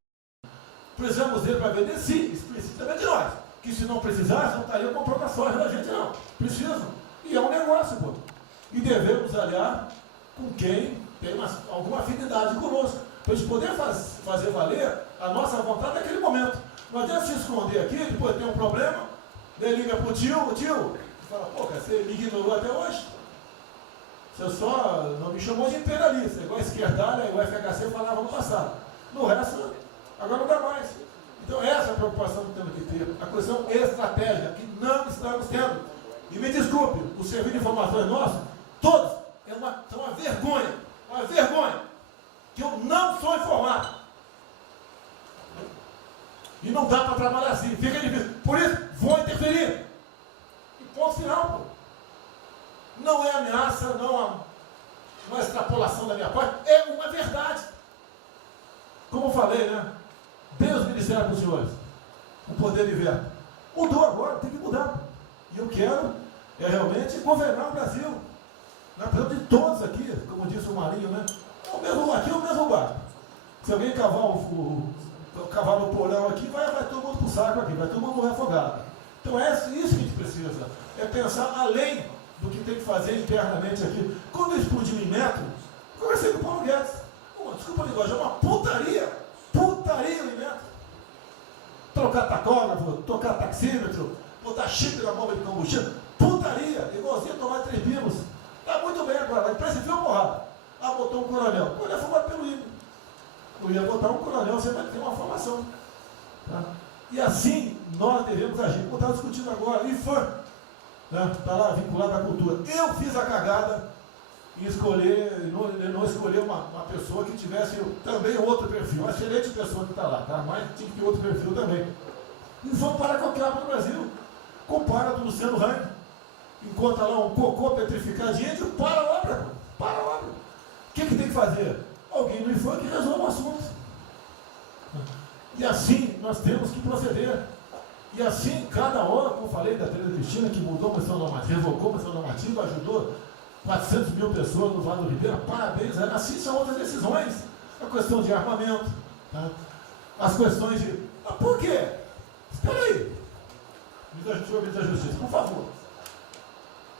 Precisamos dele para vender? Sim, isso precisa também de nós. Que se não precisasse, não estaria comprando a soja da gente, não. Precisam. E é um negócio, pô. E devemos aliar com quem tem alguma afinidade conosco, para a gente poder fazer valer a nossa vontade naquele momento. Não adianta se esconder aqui, depois tem um problema, daí liga para o tio, fala, pô, cara, você me ignorou até hoje? Você só não me chamou de imperialista, igual a esquerdalha e o FHC falava no passado. No resto, agora não dá mais. Então essa é a preocupação que temos que ter, a questão estratégica, que não estamos tendo. E me desculpe, o serviço de informações nosso, todos, são uma vergonha, que eu não sou informado. E não dá para trabalhar assim, fica difícil. Por isso, vou interferir. E ponto final, pô. Não é ameaça, não é extrapolação da minha parte, é uma verdade. Como eu falei, né? Dei os ministérios para os senhores, o poder de veto. Mudou agora, tem que mudar. E eu quero realmente governar o Brasil. Nós precisamos de todos aqui, como disse o Marinho, né? Aqui é o mesmo barco. Se alguém cavar no porão aqui, vai todo mundo para o saco aqui, vai todo mundo morrer afogado. Então é isso que a gente precisa, é pensar além do que tem que fazer internamente aqui. Quando eu explodi em metro, conversei com o Paulo Guedes. Desculpa a linguagem, é uma putaria em metro. Trocar tacógrafo, trocar taxímetro, botar chip na bomba de combustível, putaria, igualzinho a tomar 3 pinos. Está muito bem agora, a imprensa enfiou porrada. Botou um coronel. O coronel foi pelo hino. Eu ia botar um coronel, você vai ter uma formação. Tá? E assim nós devemos agir. Como estava discutindo agora, IFAM, está lá vinculado à cultura. Eu fiz a cagada em escolher, não escolher uma pessoa que tivesse também outro perfil. Uma excelente pessoa que está lá, tá? Mas tinha que ter outro perfil também. E vamos parar com o cabo no Brasil. Compara do Luciano Hang. Encontra lá um cocô petrificado de índio, para a obra. O que tem que fazer? Alguém no IFAM que resolva o assunto. E assim nós temos que proceder. E assim, cada hora, como eu falei da Tereza Cristina, que mudou a questão normativa, revocou a questão normativa, ajudou 400 mil pessoas no Vale do Ribeira, parabéns. Assim são outras decisões. A questão de armamento, tá? As questões de... por quê? Espera aí. Senhor ministro da Justiça, por favor.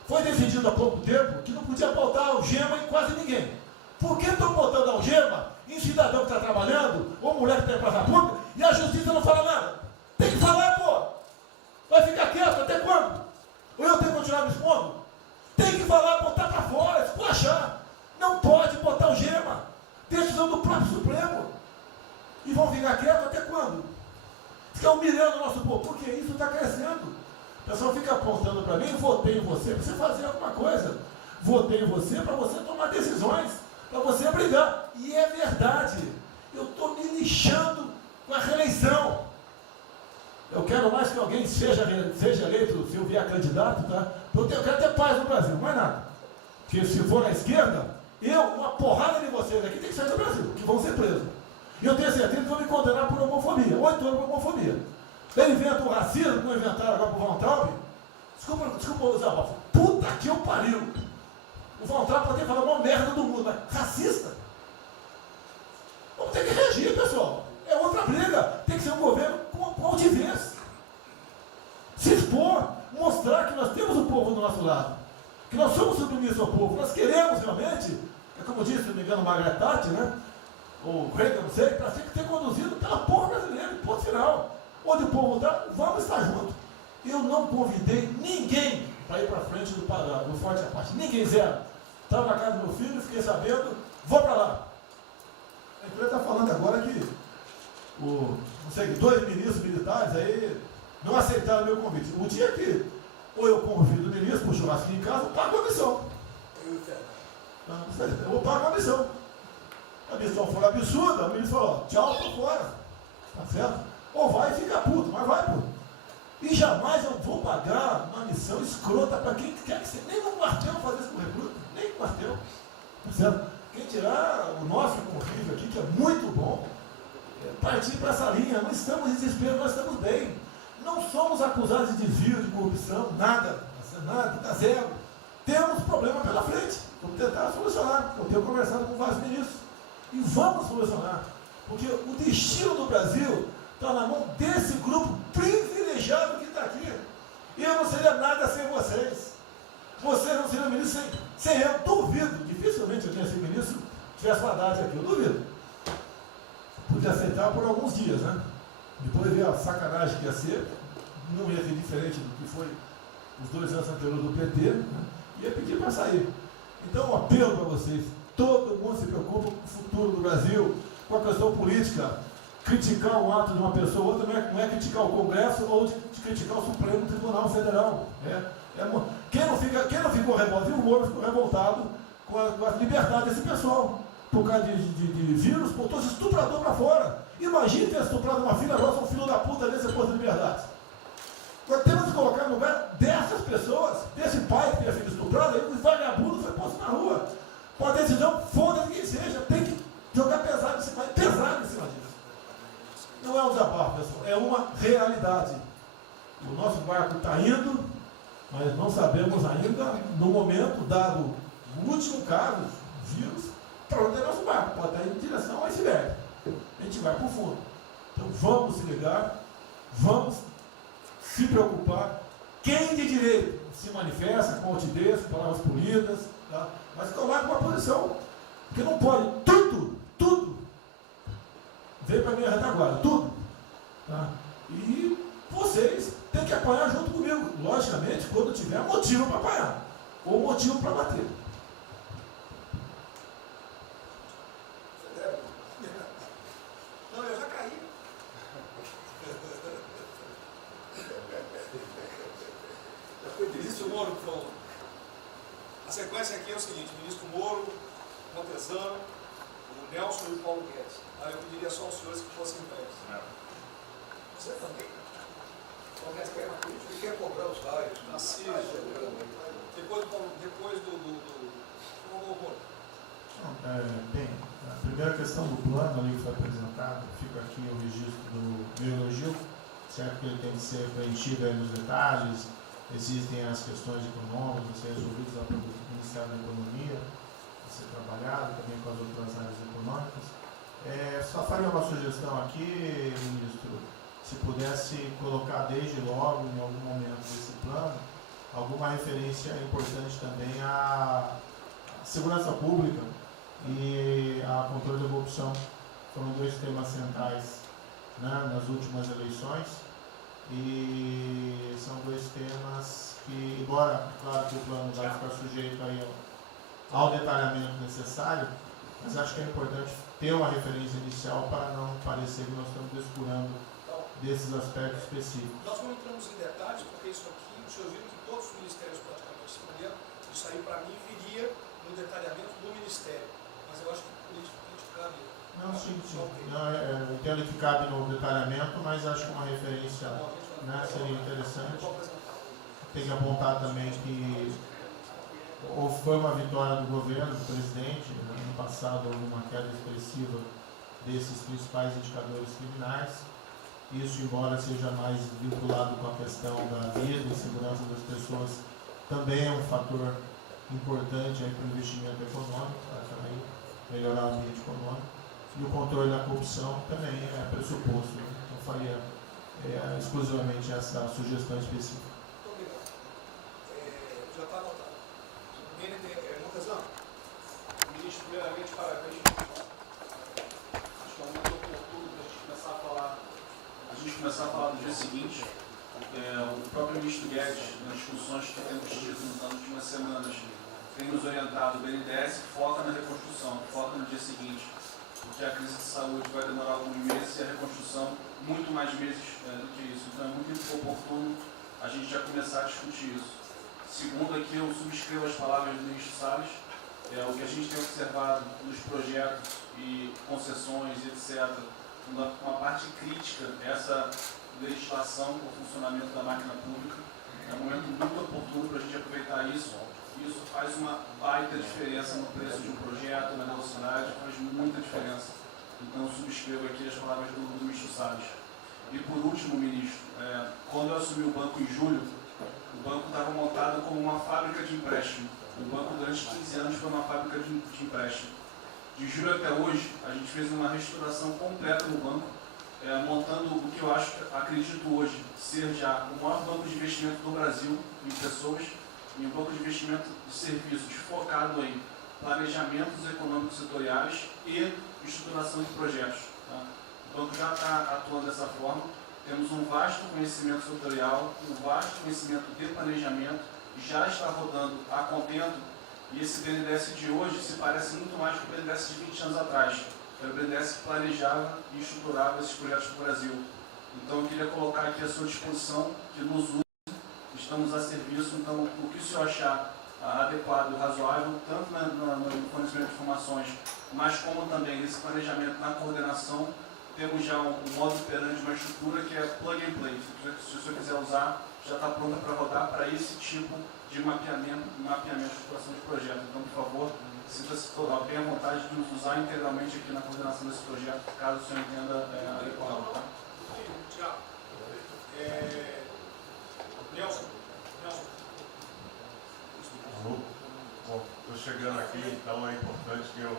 Foi decidido há pouco tempo que não podia botar algema em quase ninguém. Por que estão botando algema em cidadão que está trabalhando, ou mulher que tem praça pública, e a justiça não fala nada? Tem que falar, pô! Vai ficar quieto até quando? Ou eu tenho que continuar me expondo? Tem que falar, botar para fora, esculachar. Não pode botar algema. Decisão do próprio Supremo. E vão ficar quietos até quando? Fica humilhando o nosso povo, porque isso está crescendo. O pessoal fica apontando para mim, votei em você para você fazer alguma coisa. Votei em você para você tomar decisões, para você brigar. E é verdade. Eu estou me lixando com a reeleição. Eu quero mais que alguém seja eleito, se eu vier candidato, tá? Eu quero ter paz no Brasil, mais nada. Porque se for na esquerda, uma porrada de vocês aqui tem que sair do Brasil, que vão ser presos. E eu tenho certeza que vão me condenar por homofobia, 8 anos por homofobia. Ele inventa o racismo, como inventaram agora para o Von Traub. Desculpa usar a voz. Puta que eu pariu. O Von Traub pode falar uma merda do mundo, mas racista. Vamos ter que reagir, pessoal. É outra briga. Tem que ser um governo com altivez. Se expor, mostrar que nós temos o povo do nosso lado. Que nós somos submissos ao povo. Nós queremos realmente, é como disse, se não me engano, Margaret Thatcher, né? Ou Reagan, não sei, para ser conduzido pela porra brasileira, ponto final. Onde o povo está, vamos estar juntos. Eu não convidei ninguém para ir para frente do Forte Apache. Ninguém, zero. Estava na casa do meu filho, fiquei sabendo, vou para lá. A empresa está falando agora que não sei, 2 ministros militares aí não aceitaram meu convite. O dia que ou eu convido o ministro para o churrasquinho em casa, eu pago a missão. Eu vou pagar a missão. A missão foi absurda, o ministro falou, tchau, estou fora. Tá certo? Ou vai e fica puto, mas vai puto. E jamais eu vou pagar uma missão escrota para quem quer que seja. Nem no quartel fazer isso com o recruta, nem no quartel. Tá certo? Quem tirar o nosso convívio aqui, que é muito bom, partir para essa linha. Não estamos em desespero, nós estamos bem. Não somos acusados de desvio, de corrupção, nada, está zero. Temos problema pela frente. Vamos tentar solucionar. Eu tenho conversado com vários ministros. E vamos solucionar. Porque o destino do Brasil está na mão desse grupo privilegiado que está aqui. E eu não seria nada sem vocês. Vocês não seriam ministros sem eu. Duvido. Dificilmente eu tenha sido ministro se tivesse Haddad aqui. Eu duvido. Podia aceitar por alguns dias, né? Depois ver a sacanagem que ia ser. Não ia ser diferente do que foi os 2 anos anteriores do PT. Né? Ia pedir para sair. Então, um apelo para vocês. Todo mundo se preocupa com o futuro do Brasil, com a questão política. Criticar um ato de uma pessoa ou outra não é criticar o Congresso ou de criticar o Supremo Tribunal Federal. Quem não ficou revoltado, o Moro ficou revoltado com a liberdade desse pessoal. Por causa de vírus, botou esse estuprador para fora. Imagine ter estuprado uma filha nossa, um filho da puta desse posto de liberdade. Nós temos que colocar no lugar dessas pessoas, desse pai que tinha sido estuprado, aí o vagabundo foi posto na rua. Com a decisão, foda-se quem seja, tem que jogar pesado em cima disso. Não é um desabafo, pessoal, é uma realidade. O nosso barco está indo, mas não sabemos ainda, no momento, dado o último caso, vírus, para onde é nosso barco. Pode estar indo em direção ao iceberg. A gente vai para o fundo. Então vamos se ligar, vamos se preocupar. Quem de direito se manifesta com altivez, com palavras polidas, tá? Mas tomar uma posição. Porque não pode tudo veio para a minha retaguarda, tudo. Tá? E vocês têm que apanhar junto comigo. Logicamente, quando tiver motivo para apanhar. Ou motivo para bater. Não, eu já caí. Ministro Moro, por favor. A sequência aqui é o seguinte: ministro Moro, Montezano, o Nelson e o Paulo Guedes. Aí eu pediria só aos senhores que fossem em pé. Você também? Paulo Guedes quer uma política e quer cobrar os raios. Depois do Bem, a primeira questão do plano ali que foi apresentado, fica aqui o registro do meu elogio, certo que ele tem que ser preenchido aí nos detalhes, existem as questões econômicas a ser resolvidas lá pelo Ministério da Economia, a ser trabalhado também com as outras áreas econômicas. Só faria uma sugestão aqui, ministro, se pudesse colocar desde logo, em algum momento desse plano, alguma referência importante também à segurança pública e a controle da corrupção. Foram 2 temas centrais, né, nas últimas eleições, e são 2 temas que, embora, claro que o plano vai ficar sujeito aí ao detalhamento necessário, mas acho que é importante ter uma referência inicial para não parecer que nós estamos descurando desses aspectos específicos. Nós não entramos em detalhes, porque isso aqui, os senhores viram que todos os ministérios praticamente se responderam. Isso aí, para mim, viria no detalhamento do ministério. Mas eu acho que politicamente cabe. Não, sim. Não, eu entendo que cabe no detalhamento, mas acho que uma referência. Bom, a gente vai né, seria interessante. Tem que apontar também que foi uma vitória do governo, do presidente. No ano passado houve uma queda expressiva desses principais indicadores criminais. Isso, embora seja mais vinculado com a questão da vida e segurança das pessoas, também é um fator importante para o investimento econômico, para também melhorar o ambiente econômico. E o controle da corrupção também é pressuposto. Né? Então, faria exclusivamente essa sugestão específica. Muito obrigado. Já está anotado. Montezano, Ministro, primeiramente, parabéns. Acho que é um momento oportuno para a gente começar a falar do dia seguinte. O próprio ministro Guedes, nas discussões que temos tido nas últimas semanas, tem nos orientado. O BNDES foca na reconstrução, foca no dia seguinte, porque a crise de saúde vai demorar alguns meses e a reconstrução muito mais meses do que isso. Então é muito oportuno a gente já começar a discutir isso. Segundo, aqui eu subscrevo as palavras do ministro Salles. O que a gente tem observado nos projetos e concessões, etc., uma parte crítica, essa legislação para o funcionamento da máquina pública. É um momento muito oportuno para a gente aproveitar isso. Isso faz uma baita diferença no preço de um projeto, na velocidade, faz muita diferença. Então, subscrevo aqui as palavras do ministro Salles. E por último, ministro, quando eu assumi o banco em julho, o banco estava montado como uma fábrica de empréstimo. O banco, durante 15 anos, foi uma fábrica de empréstimo. De julho até hoje, a gente fez uma reestruturação completa no banco, montando o que eu acredito hoje ser já o maior banco de investimento do Brasil em pessoas, e um banco de investimento de serviços focado em planejamentos econômicos setoriais e estruturação de projetos. Tá? O banco já está atuando dessa forma. Temos um vasto conhecimento setorial, um vasto conhecimento de planejamento, já está rodando a contento, e esse BNDES de hoje se parece muito mais com o BNDES de 20 anos atrás, que era o BNDES que planejava e estruturava esses projetos no Brasil. Então eu queria colocar aqui à sua disposição, que nos use, estamos a serviço. Então o que o senhor achar adequado, razoável, tanto no fornecimento de informações, mas como também nesse planejamento, na coordenação, temos já um modo operante, uma estrutura que é plug and play. Se o senhor quiser usar, já está pronta para rodar para esse tipo de mapeamento e estruturação de projeto. Então, por favor, sinta-se bem à vontade de nos usar integralmente aqui na coordenação desse projeto, caso o senhor entenda adequado. Tá? Tiago. Nelson. Bom, estou chegando aqui, então é importante que eu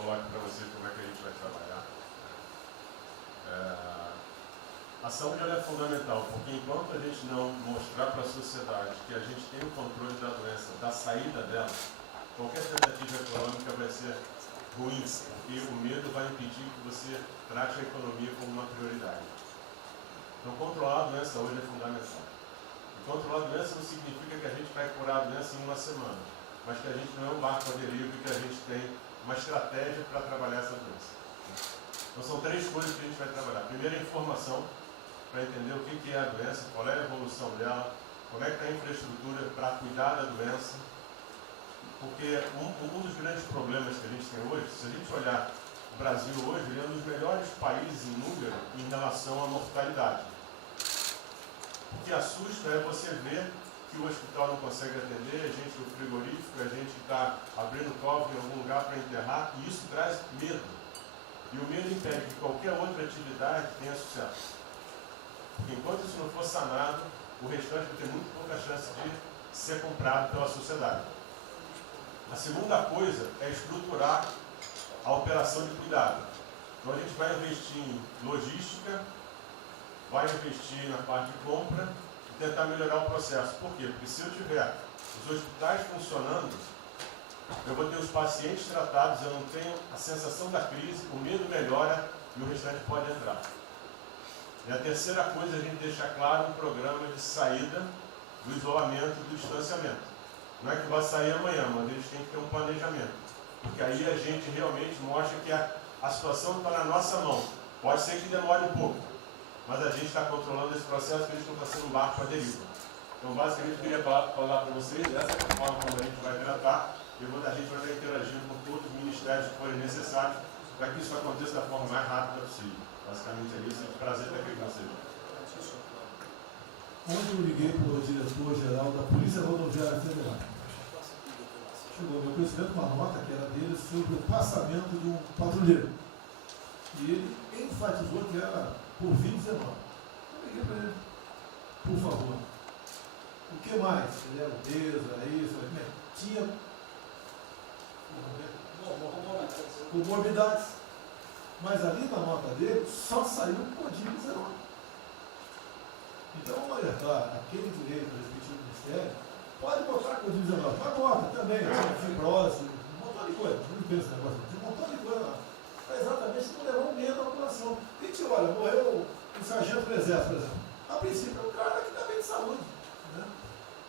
coloque para vocês como é que a gente vai trabalhar. A saúde é fundamental, porque enquanto a gente não mostrar para a sociedade que a gente tem o controle da doença, da saída dela, qualquer tentativa econômica vai ser ruim, porque o medo vai impedir que você trate a economia como uma prioridade. Então, controlar a doença hoje é fundamental. E controlar a doença não significa que a gente vai curar a doença em uma semana, mas que a gente não é um barco a deriva e que a gente tem uma estratégia para trabalhar essa doença. Então, são três coisas que a gente vai trabalhar. Primeiro, a informação, para entender o que é a doença, qual é a evolução dela, como é que está a infraestrutura para cuidar da doença. Porque um dos grandes problemas que a gente tem hoje, se a gente olhar o Brasil hoje, ele é um dos melhores países em número em relação à mortalidade. O que assusta é você ver que o hospital não consegue atender, a gente no frigorífico, a gente está abrindo cofre em algum lugar para enterrar, e isso traz medo. E o medo impede que qualquer outra atividade tenha sucesso. Porque enquanto isso não for sanado, o restante vai ter muito pouca chance de ser comprado pela sociedade. A segunda coisa é estruturar a operação de cuidado. Então a gente vai investir em logística, vai investir na parte de compra e tentar melhorar o processo. Por quê? Porque se eu tiver os hospitais funcionando, eu vou ter os pacientes tratados, eu não tenho a sensação da crise, o medo melhora e o restante pode entrar. E a terceira coisa é a gente deixar claro um programa de saída do isolamento e do distanciamento. Não é que vai sair amanhã, mas a gente tem que ter um planejamento. Porque aí a gente realmente mostra que a situação está na nossa mão. Pode ser que demore um pouco, mas a gente está controlando esse processo, que a gente não está sendo um barco à deriva. Então, basicamente, eu queria falar para vocês dessa forma como a gente vai tratar, e a gente vai estar interagindo com todos os ministérios que forem necessários, para que isso aconteça da forma mais rápida possível. Basicamente é isso. É um prazer estar aqui com vocês. onde eu liguei para o diretor-geral da Polícia Rodoviária Federal. Chegou ao meu conhecimento uma nota que era dele sobre o passamento de um patrulheiro. E ele enfatizou que era por 2019. Eu liguei para ele, por favor. O que mais? Ele era obeso, era isso, tinha comorbidades. Mas ali na nota dele só saiu Covid-19. Então, vamos alertar aquele direito do respectivo ministério, pode botar Covid-19, mas bota também, fibrose, um montão de coisa, não pensa esse negócio, tem um montão de coisa lá. Para exatamente não levar um medo à população. A gente olha, morreu um sargento do exército, por exemplo. A princípio é um cara que está bem de saúde, né?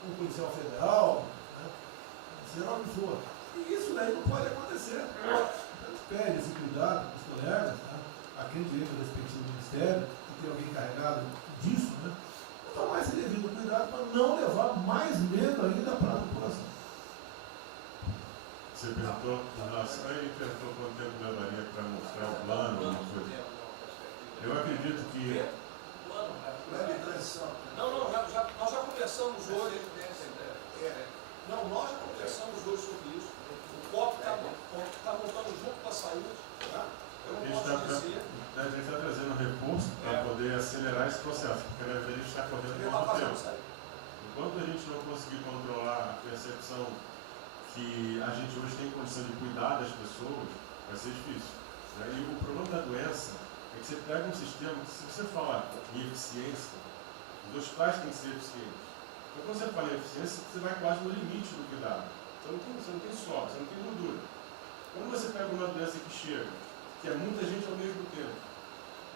Um policial federal, né? Seja lá o que for. E isso daí não pode acontecer. A gente pede esse cuidado dos colegas, né? Aquele direito do respectivo ministério, que tem alguém encarregado disso, né? Tomar esse devido cuidado para não levar mais medo ainda para a população. Você perguntou, aí perguntou quanto tempo levaria para mostrar o plano, alguma coisa. Eu acredito que. Não, nós já conversamos hoje. Não, nós já conversamos hoje sobre isso. O COP está montando junto com a saúde. Tá? Eu não posso dizer. A gente está trazendo recurso para poder acelerar esse processo, porque a gente está correndo muito tempo. Enquanto a gente não conseguir controlar a percepção que a gente hoje tem condição de cuidar das pessoas, vai ser difícil. Né? E o problema da doença é que você pega um sistema que, se você falar em eficiência, os hospitais têm que ser eficientes. Então, quando você fala em eficiência, você vai quase no limite do cuidado. Você não tem sobra, você não tem gordura. Quando você pega uma doença que chega, que é muita gente ao mesmo tempo,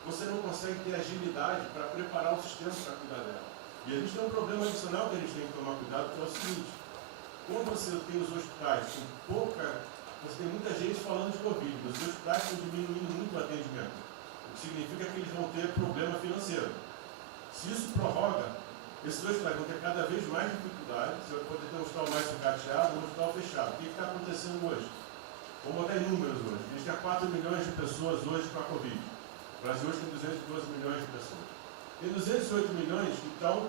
você não consegue ter agilidade para preparar o sistema para cuidar dela. E a gente tem um problema adicional que a gente tem que tomar cuidado, que é o seguinte: quando você tem os hospitais com você tem muita gente falando de Covid, mas os hospitais estão diminuindo muito o atendimento, o que significa que eles vão ter problema financeiro. Se isso prorroga, esses hospitais vão ter cada vez mais dificuldade. Você vai poder ter um hospital mais sucateado, um hospital fechado. O que está acontecendo hoje? Vamos botar em números hoje. A gente tem 4 milhões de pessoas hoje com a Covid. O Brasil hoje tem 212 milhões de pessoas. Tem 208 milhões que não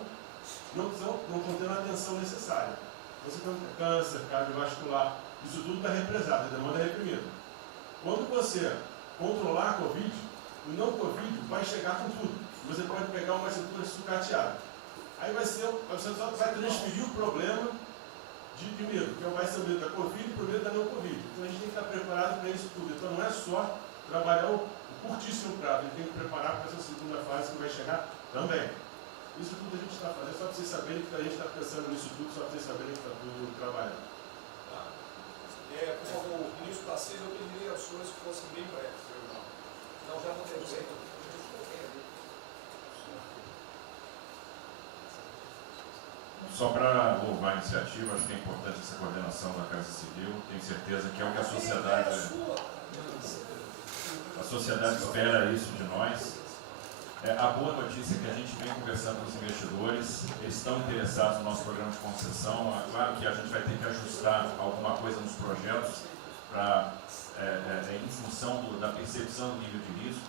estão tendo a atenção necessária. Você tem câncer, cardiovascular, isso tudo está represado, a demanda é reprimida. Quando você controlar a Covid, o não Covid vai chegar com tudo. Você pode pegar uma estrutura sucateada. Aí você só vai transferir o problema de medo, que vai ser o medo da Covid e o medo da não Covid. Então a gente tem que estar preparado para isso tudo. Então não é só trabalhar o curtíssimo prazo, a gente tem que preparar para essa segunda fase que vai chegar também. Isso tudo a gente está fazendo, só para vocês saberem que a gente está pensando nisso tudo, só para vocês saberem que está tudo trabalhando. Por favor, o ministro Tarcísio, eu pediria aos senhores que fossem bem breves. Não, já não temos aí. Só para louvar a iniciativa, acho que é importante essa coordenação da Casa Civil. Tenho certeza que é o que a sociedade espera isso de nós. A boa notícia é que a gente vem conversando com os investidores, eles estão interessados no nosso programa de concessão. Claro que a gente vai ter que ajustar alguma coisa nos projetos em função da percepção do nível de risco.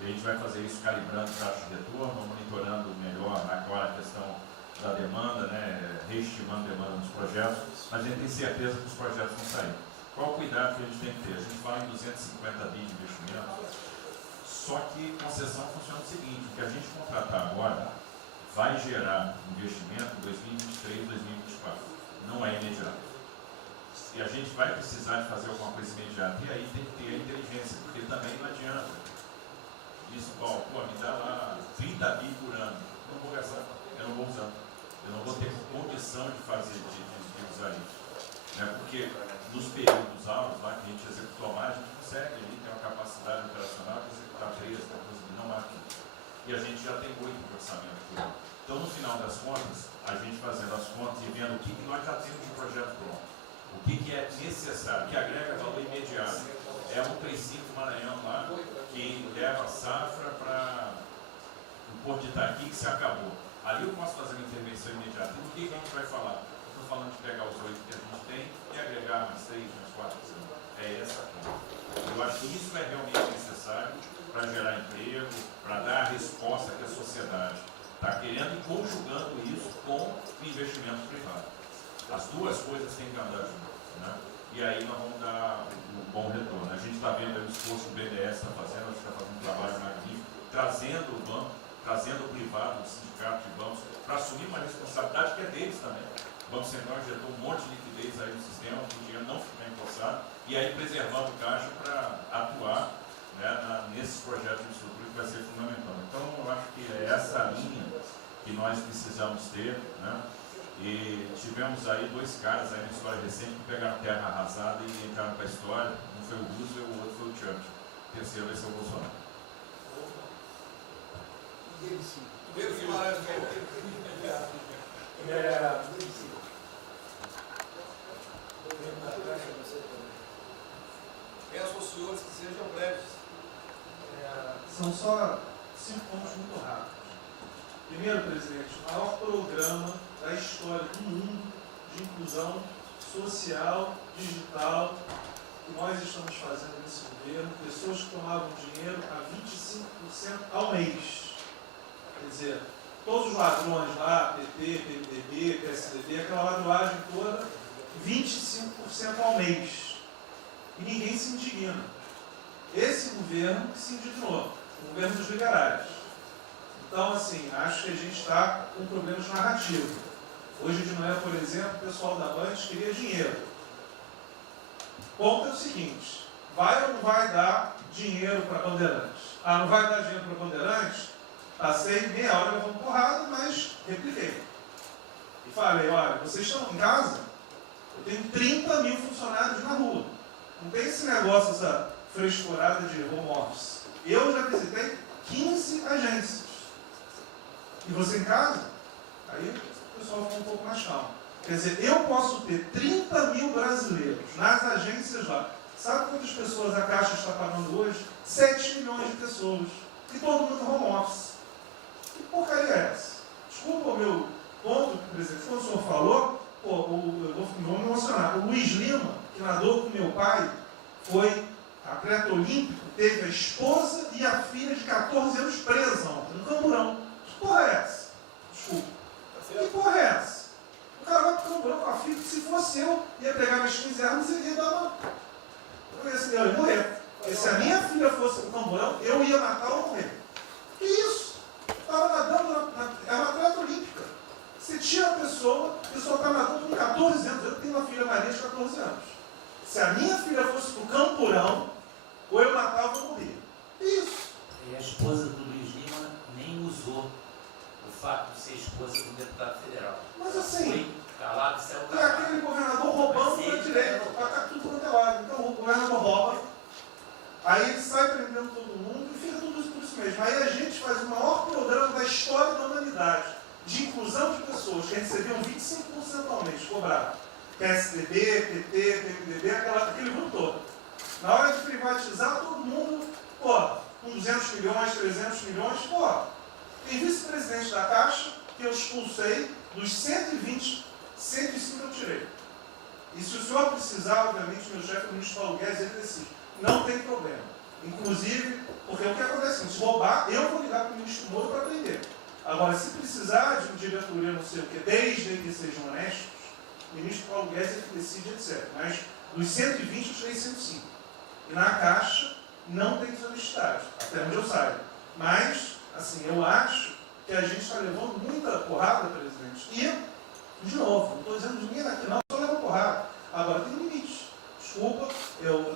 E a gente vai fazer isso calibrando taxa de retorno, monitorando melhor agora a questão da demanda, né, reestimando a demanda nos projetos, mas a gente tem certeza que os projetos vão sair. Qual o cuidado que a gente tem que ter? A gente fala em 250 bi de investimento, só que concessão funciona o seguinte: o que a gente contratar agora vai gerar investimento em 2023, 2024, não é imediato. E a gente vai precisar de fazer alguma coisa imediata, e aí tem que ter a inteligência, porque também não adianta. Isso, me dá lá 30 bi por ano, não vou gastar, eu não vou usar. Eu não vou ter condição de usar isso. Né? Porque nos períodos altos lá que a gente executou mais, a gente consegue ali ter uma capacidade operacional de executar 13, 14 milhões máquinas. E a gente já tem 8 de orçamento por ano. Então, no final das contas, a gente fazendo as contas e vendo o que nós já temos de projeto pronto, o que é necessário, que agrega valor imediato. É um 35 Maranhão lá, que leva a safra para o Porto de Itaqui, que se acabou. Ali eu posso fazer uma intervenção imediata. E o que a gente vai falar? Estou falando de pegar os 8 que a gente tem e agregar mais 3, mais 4. É essa a conta. Eu acho que isso é realmente necessário para gerar emprego, para dar a resposta que a sociedade está querendo e conjugando isso com investimento privado. As duas coisas têm que andar juntas, né? E aí nós vamos dar um bom retorno. A gente está vendo aí o esforço que o BNDES está fazendo, a gente está fazendo um trabalho magnífico, trazendo o banco, trazendo o privado, o sindicato de bancos, para assumir uma responsabilidade que é deles também. O Banco Central injetou um monte de liquidez aí no sistema, para o dinheiro não ficar empossado, e aí preservando o caixa para atuar, né, nesses projetos de estrutura que vai ser fundamental. Então, eu acho que é essa linha que nós precisamos ter, né? E tivemos aí dois caras aí na história recente que pegaram terra arrasada e entraram para a história. Um foi o Roosevelt, o outro foi o Churchill. O terceiro vai ser o Bolsonaro. Peço aos senhores que sejam breves. São só 5 pontos muito rápidos. Primeiro, presidente, o maior programa da história do mundo de inclusão social, digital, que nós estamos fazendo nesse governo, pessoas que tomavam dinheiro a 25% ao mês. Quer dizer, todos os ladrões lá, PT, PMDB, PSDB, aquela ladroagem toda, 25% ao mês. E ninguém se indigna. Esse governo que se indignou, o governo dos liberais. Então, assim, acho que a gente está com problemas narrativos. Hoje de manhã, por exemplo, o pessoal da Band queria dinheiro. O ponto é o seguinte, vai ou não vai dar dinheiro para Bandeirantes? Ah, não vai dar dinheiro para Bandeirantes? Passei meia hora levando porrada, mas repliquei. E falei, olha, vocês estão em casa? Eu tenho 30 mil funcionários na rua. Não tem esse negócio, essa frescurada de home office. Eu já visitei 15 agências. E você em casa? Aí o pessoal ficou um pouco mais calmo. Quer dizer, eu posso ter 30 mil brasileiros nas agências lá. Sabe quantas pessoas a Caixa está pagando hoje? 7 milhões de pessoas. E todo mundo home office. Que porcaria é essa? Desculpa o meu ponto, presidente. Quando o senhor falou, eu vou me emocionar. O Luiz Lima, que nadou com meu pai, foi atleta olímpico, teve a esposa e a filha de 14 anos presa ontem, no Camburão. Que porra é essa? Desculpa. Que porra é essa? O cara vai pro Camburão com a filha, que se fosse eu, ia pegar minhas 15 armas e ia dar uma... Eu ia morrer. E se a minha filha fosse pro Camburão, eu ia matar ou morrer. Que isso? Estava nadando, é uma atleta olímpica. Você tira a pessoa está nadando com 14 anos. Eu tenho uma filha Maria de 14 anos. Se a minha filha fosse pro Camburão, ou eu matava ou morria. Que isso? E a esposa do Luiz Lima nem usou o fato de ser esposa do deputado federal. Mas assim, foi calado, saiu é calado. aquele governador roubando para direito, está tudo quanto é lado. Então o governador rouba, aí ele sai prendendo todo mundo e fica tudo isso por isso mesmo. Aí a gente faz o maior programa da história da humanidade de inclusão de pessoas que recebiam 25% ao mês, cobrado. PSDB, PT, PMDB, aquele grupo todo. Na hora de privatizar, todo mundo, com 200 milhões, 300 milhões, tem vice-presidente da Caixa que eu expulsei, dos 120, 105 eu tirei. E se o senhor precisar, obviamente, meu chefe, o ministro Paulo Guedes, ele decide. Não tem problema. Inclusive, porque o que acontece? Se roubar, eu vou ligar para o ministro Moro para prender. Agora, se precisar de uma diretoria, não sei o quê, desde que sejam honestos, o ministro Paulo Guedes ele decide, etc. Mas dos 120, eu tirei 105. E na Caixa, não tem desonestidade, até onde eu saiba. Mas, assim, eu acho que a gente está levando muita porrada, presidente. E, de novo, não estou dizendo de mim aqui, não, só leva porrada. Agora, tem limite. Desculpa,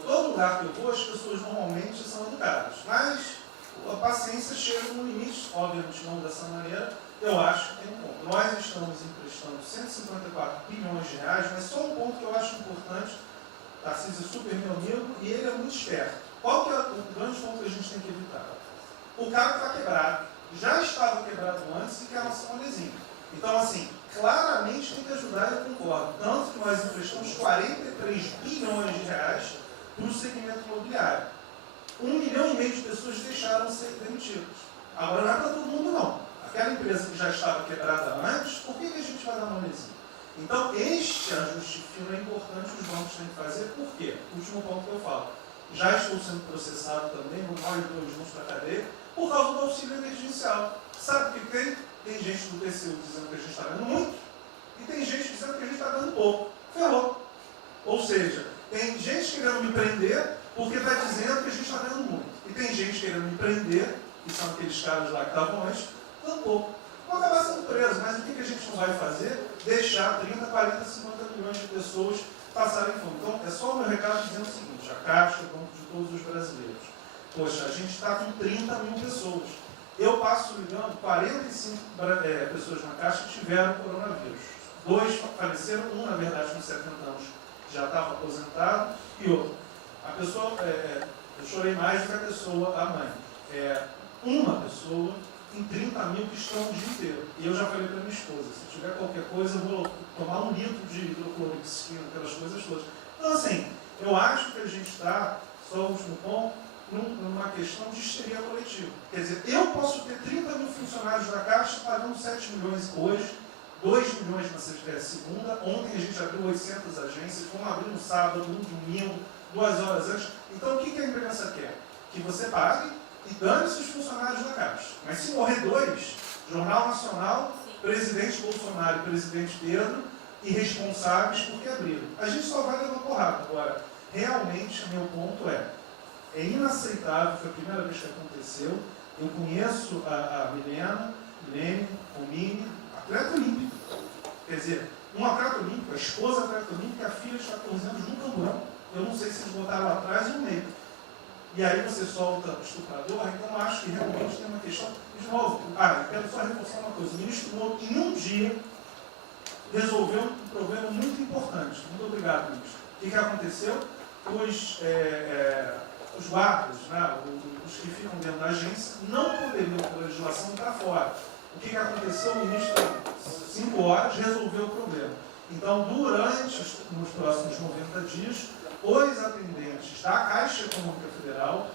todo lugar que eu vou, as pessoas normalmente são educadas. Mas a paciência chega no limite, obviamente não dessa maneira, eu acho que tem um ponto. Nós estamos emprestando 154 bilhões de reais, mas só um ponto que eu acho importante, Tarcísio é super meu amigo e ele é muito esperto. Qual que é o grande ponto que a gente tem que evitar? O cara está quebrado, já estava quebrado antes e quer lançar uma lesinha. Então, assim, claramente tem que ajudar, eu concordo. Tanto que nós emprestamos 43 bilhões de reais para o segmento imobiliário. 1,5 milhão de pessoas deixaram de ser demitidas. Agora não é para todo mundo, não. Aquela empresa que já estava quebrada antes, por que a gente vai dar uma lesinha? Então, este ajuste fino é importante, os bancos têm que fazer. Por quê? Último ponto que eu falo. Já estou sendo processado também, nós dois juntos para a cadeia, por causa do auxílio emergencial. Sabe o que tem? Tem gente do TCU dizendo que a gente está ganhando muito e tem gente dizendo que a gente está ganhando pouco. Ferrou. Ou seja, tem gente querendo me prender porque está dizendo que a gente está ganhando muito. E tem gente querendo me prender, que são aqueles caras lá que estavam antes, ganhando pouco. Vão acabar sendo presos, mas o que a gente não vai fazer? Deixar 30, 40, 50 milhões de pessoas passarem fome. Então, é só o meu recado dizendo o seguinte: a Caixa, o Banco de todos os brasileiros. Poxa, a gente está com 30 mil pessoas. Eu passo ligando 45 pessoas na Caixa que tiveram coronavírus. 2 faleceram, um, na verdade, com 70 anos já estava aposentado, e outro. A pessoa, eu chorei mais do que a pessoa, a mãe. Uma pessoa em 30 mil que estão o dia inteiro. E eu já falei para minha esposa, se tiver qualquer coisa, eu vou tomar 1 litro de hidrocloroquina, aquelas coisas todas. Então, assim, eu acho que a gente está, só o último ponto, numa questão de histeria coletiva. Quer dizer, eu posso ter 30 mil funcionários da Caixa pagando 7 milhões hoje, 2 milhões na segunda, ontem a gente abriu 800 agências, vamos abrir no sábado, no domingo, 2 horas antes. Então, o que a imprensa quer? Que você pague e dane-se os funcionários da Caixa. Mas se morrer 2, Jornal Nacional, presidente Bolsonaro e presidente Pedro, irresponsáveis porque abriram. A gente só vai levar porrada. Agora, realmente, meu ponto é inaceitável, foi a primeira vez que aconteceu. Eu conheço a Milene, Romine, atleta olímpico. Quer dizer, um atleta olímpico, a esposa atleta olímpica, a filha de 14 anos no camburão. Eu não sei se eles botaram lá atrás ou no meio. E aí você solta o estuprador, então acho que realmente tem uma questão. De novo, eu quero só reforçar uma coisa. O ministro Moro, em um dia, resolveu um problema muito importante. Muito obrigado, ministro. O que aconteceu? Os guardas, né, os que ficam dentro da agência, não poderiam, por legislação, estar fora. O que aconteceu? O ministro, 5 horas, resolveu o problema. Então, nos próximos 90 dias, os atendentes da Caixa Econômica Federal,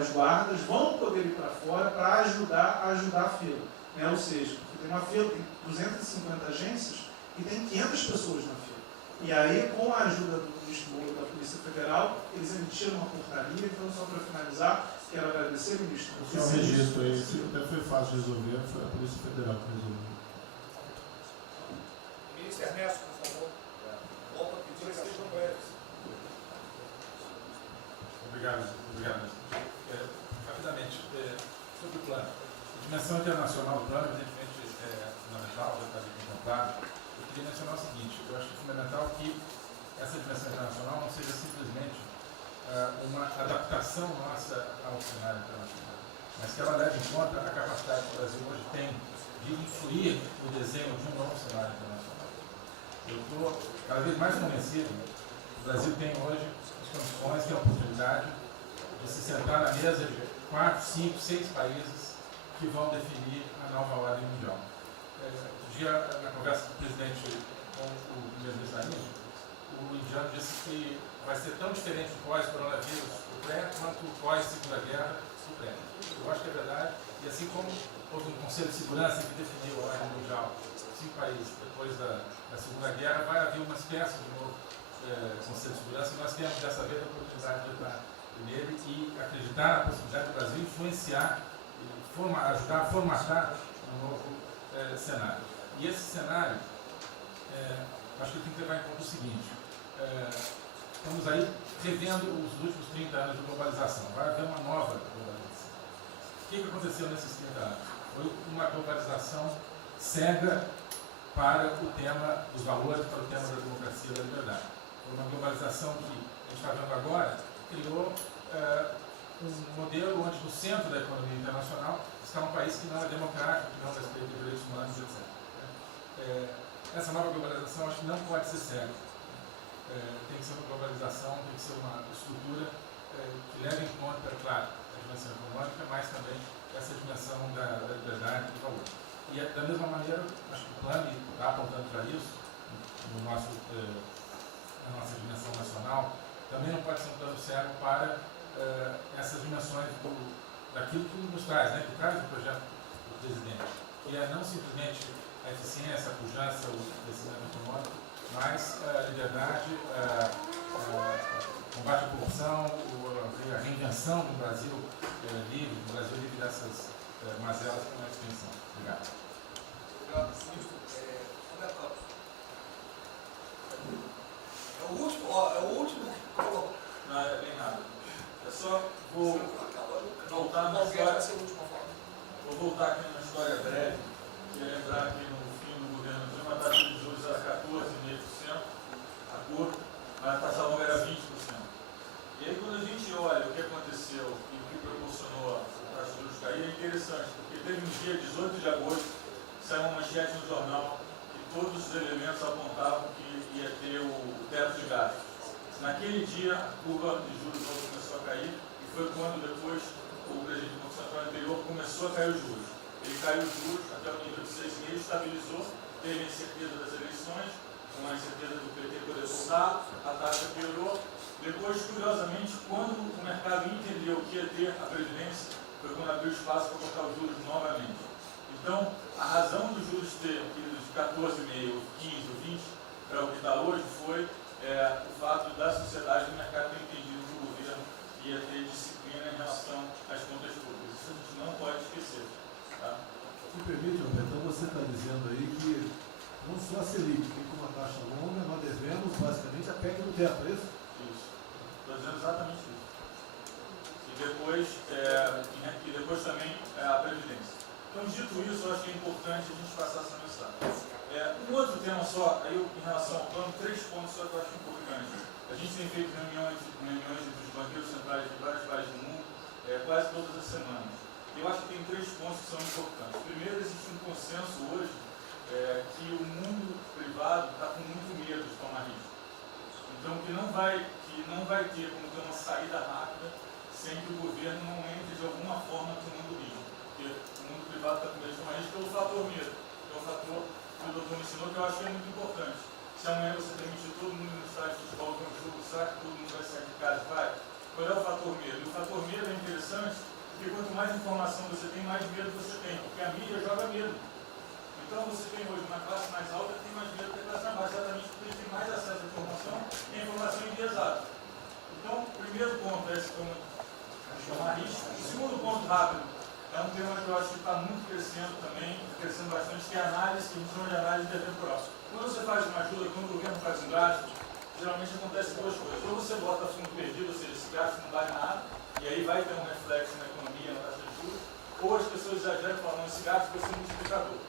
os guardas, vão poder ir para fora para ajudar a fila. Né? Ou seja, tem uma fila, tem 250 agências e tem 500 pessoas na fila. E aí, com a ajuda do ministro Moro da Polícia Federal, eles emitiram uma portaria. Então, só para finalizar, quero agradecer, ministro. O registro aí, até foi fácil de resolver, foi a Polícia Federal que resolveu. Ministro Ernesto, por favor. Volta a pedir que sejam breves. Obrigado. Rapidamente, sobre o plano. A dimensão internacional do plano, evidentemente, é fundamental, já está bem contemplado. Eu queria mencionar o seguinte: eu acho que é fundamental que essa dimensão internacional não seja simplesmente uma adaptação nossa ao cenário internacional, mas que ela leve em conta a capacidade que o Brasil hoje tem de influir no desenho de um novo cenário internacional. Eu estou cada vez mais convencido que o Brasil tem hoje as condições e a oportunidade de se sentar na mesa de 4, 5, 6 países que vão definir a nova ordem mundial. Um dia, na conversa do presidente com o primeiro-ministro da Índia, o indiano disse que vai ser tão diferente o pós-coronavírus do pré quanto o pós-segunda guerra do pré. Eu acho que é verdade, e assim como houve um Conselho de Segurança que definiu a ordem mundial, 5 países depois da Segunda Guerra, vai haver uma espécie de novo Conselho de Segurança, e nós temos dessa vez a oportunidade de estar nele e acreditar na possibilidade do Brasil influenciar e ajudar a formatar um novo cenário. E esse cenário, acho que tem que levar em conta o seguinte: estamos aí revendo os últimos 30 anos de globalização. Vai haver uma nova globalização. O que aconteceu nesses 30 anos? Foi uma globalização cega para o tema dos valores, para o tema da democracia e da liberdade. Foi uma globalização que a gente está vendo agora, criou um modelo onde no centro da economia internacional está um país que não é democrático, que não respeita os direitos humanos, etc. Essa nova globalização acho que não pode ser cega. Tem que ser uma globalização, tem que ser uma estrutura que leve em conta, claro, a dimensão econômica, mas também essa dimensão da liberdade e do valor. E da mesma maneira, acho que o plano está apontando para isso, na nossa dimensão nacional, também não pode ser um plano cego para essas dimensões daquilo que nos traz, né, que traz o projeto do presidente, que é não simplesmente a eficiência, a pujança, o crescimento econômico, mas a liberdade, o combate à corrupção, a reinvenção do Brasil livre, dessas mazelas que nós pensamos. Obrigado. Obrigado, ministro. Roberto Campos. É o último que colocou. Não, é bem rápido. Eu só vou voltar na história. Vou voltar aqui numa história breve, que é lembrar que no fim do governo Dilma a taxa de juros era 14,5%, a curva, mas a taxa longa era 20%. E aí quando a gente olha o que aconteceu e o que proporcionou a taxa de juros cair, é interessante, porque teve um dia, 18 de agosto, saiu uma manchete no jornal e todos os elementos apontavam que ia ter o teto de gastos. Naquele dia, a curva de juros começou a cair e foi quando depois o presidente do Banco Central anterior começou a cair os juros. Ele caiu os juros até o nível de 6,5, estabilizou, teve a incerteza das eleições, com a incerteza do PT poder voltar, a taxa piorou. Depois, curiosamente, quando o mercado entendeu que ia ter a Previdência, foi quando abriu espaço para colocar os juros novamente. Então, a razão dos juros ter ido de 14,5, 15, 20 para o que está hoje foi o fato da sociedade e do mercado ter entendido que o governo ia ter disciplina em relação às contas públicas. Isso a gente não pode esquecer. Tá? Me permite, Roberto, então você está dizendo aí que não só a Selic tem como uma taxa longa, nós devemos basicamente a PEC do teto, é isso? Isso. Estou dizendo exatamente isso. E depois também a Previdência. Então, dito isso, eu acho que é importante a gente passar essa mensagem. Um outro tema só, aí em relação ao plano, 3 pontos só que eu acho importantes. A gente tem feito reuniões entre os banqueiros centrais de vários países do mundo, quase todas as semanas. Eu acho que tem 3 pontos que são importantes. Primeiro, existe um consenso hoje que o mundo privado está com muito medo de tomar risco. Então, que não vai ter como ter uma saída rápida sem que o governo não entre de alguma forma tomando risco. Porque o mundo privado está com medo de tomar risco pelo fator medo. É o fator que o doutor me ensinou, que eu acho que é muito importante. Se amanhã você permitir todo mundo no estádio de futebol com o jogo, será que todo mundo vai sair de casa e vai? Qual é o fator medo? E o fator medo é interessante, porque quanto mais informação você tem, mais medo você tem. Porque a mídia joga medo. Então você tem hoje uma classe mais alta que tem mais medo que a classe mais baixa, exatamente porque ele tem mais acesso à informação e a informação enviesada. Então, o primeiro ponto é esse como tomar risco. O segundo ponto rápido é um tema que eu acho que está muito crescendo também, crescendo bastante, que é a análise, que a gente chama de análise intertemporal. Quando você faz uma ajuda, quando o governo faz um gasto, geralmente acontece 2 coisas. Ou você bota fundo perdido, ou seja, esse gasto não vale nada, e aí vai ter um reflexo na economia, na taxa de juros, ou as pessoas exageram falando esse gasto vai ser multiplicador.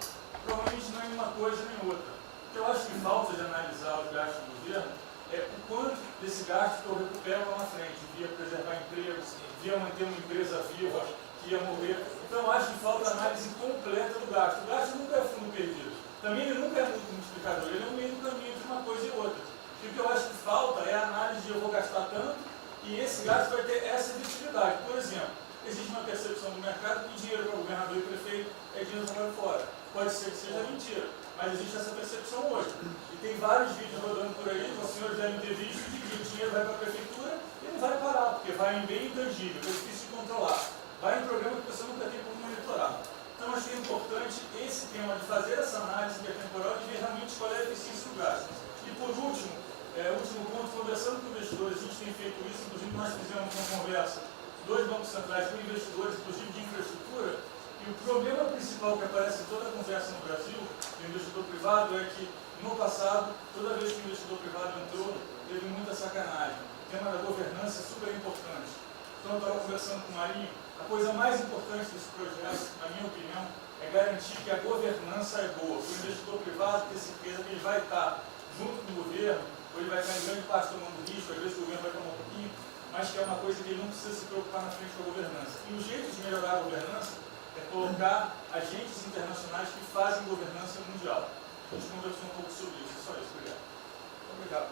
Provavelmente não é uma coisa nem outra. O que eu acho que falta de analisar os gastos do governo é o quanto desse gasto que eu recupero lá na frente, via preservar empregos, via manter uma empresa viva, que ia morrer. Então, eu acho que falta análise completa do gasto. O gasto nunca é fundo perdido. Também ele nunca é muito multiplicador. Ele é um meio do caminho de uma coisa e outra. E o que eu acho que falta é a análise de eu vou gastar tanto e esse gasto vai ter essa efetividade. Por exemplo, existe uma percepção do mercado que dinheiro para governador e prefeito é dinheiro jogado fora. Pode ser que seja mentira, mas existe essa percepção hoje. E tem vários vídeos rodando por aí, os senhores devem ter visto, de que o dinheiro vai para a prefeitura e não vai parar, porque vai em bem intangível, que é difícil de controlar. Vai em programa que a pessoa nunca tem como monitorar. Então, acho que é importante esse tema de fazer essa análise intertemporal e ver realmente qual é a eficiência do gasto. E por último, último ponto, conversando com investidores, a gente tem feito isso, inclusive nós fizemos uma conversa, 2 bancos centrais com investidores, inclusive de infraestrutura, e o problema principal que aparece em toda a conversa no Brasil, do investidor privado, é que no passado, toda vez que o investidor privado entrou, teve muita sacanagem. O tema da governança é super importante. Então, eu estava conversando com o Marinho, a coisa mais importante desse projeto, na minha opinião, é garantir que a governança é boa. O investidor privado ter certeza que ele vai estar junto com o governo, ou ele vai estar em grande parte tomando risco, às vezes o governo vai tomar um pouquinho, mas que é uma coisa que ele não precisa se preocupar na frente com a governança. E o jeito de melhorar a governança é colocar agentes internacionais que fazem governança mundial. A gente conversou um pouco sobre isso. Só isso. Obrigado. Obrigado.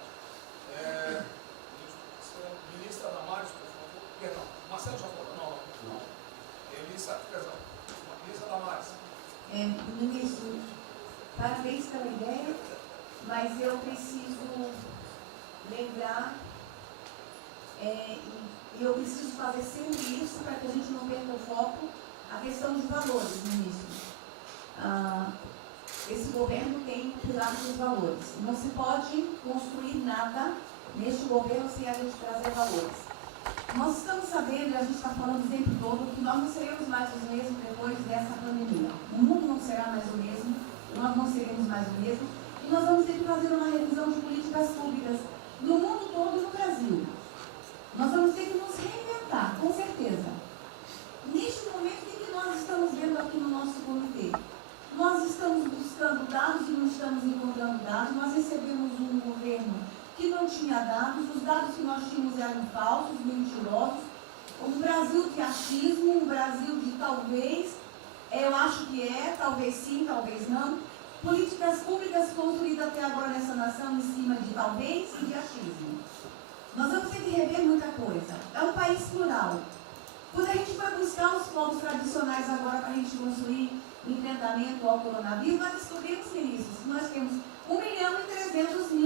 Ministra Damares, por favor. Perdão, Marcelo já falou? Não. Ministra Damares. Ministro, parabéns pela ideia, mas eu preciso lembrar e eu preciso fazer sempre isso para que a gente não perca o foco, a questão de valores, ministro. Esse governo tem um pilar dos valores. Não se pode construir nada neste governo sem a gente trazer valores. Nós estamos sabendo, e a gente está falando o tempo todo, que nós não seremos mais os mesmos depois dessa pandemia. O mundo não será mais o mesmo, o nós não seremos mais o mesmo, e nós vamos ter que fazer uma revisão de políticas públicas no mundo todo e no Brasil. Nós vamos ter que nos reinventar, com certeza. Neste momento, o que nós estamos vendo aqui no nosso comitê? Nós estamos buscando dados e não estamos encontrando dados. Nós recebemos um governo que não tinha dados, os dados que nós tínhamos eram falsos, mentirosos. Um Brasil de achismo, um Brasil de talvez, eu acho que é, talvez sim, talvez não. Políticas públicas construídas até agora nessa nação em cima de talvez e de achismo. Nós vamos ter que rever muita coisa. É um país plural. Quando a gente foi buscar os povos tradicionais agora para a gente construir enfrentamento ao coronavírus, nós descobrimos, ministros, que nós temos 1.300.000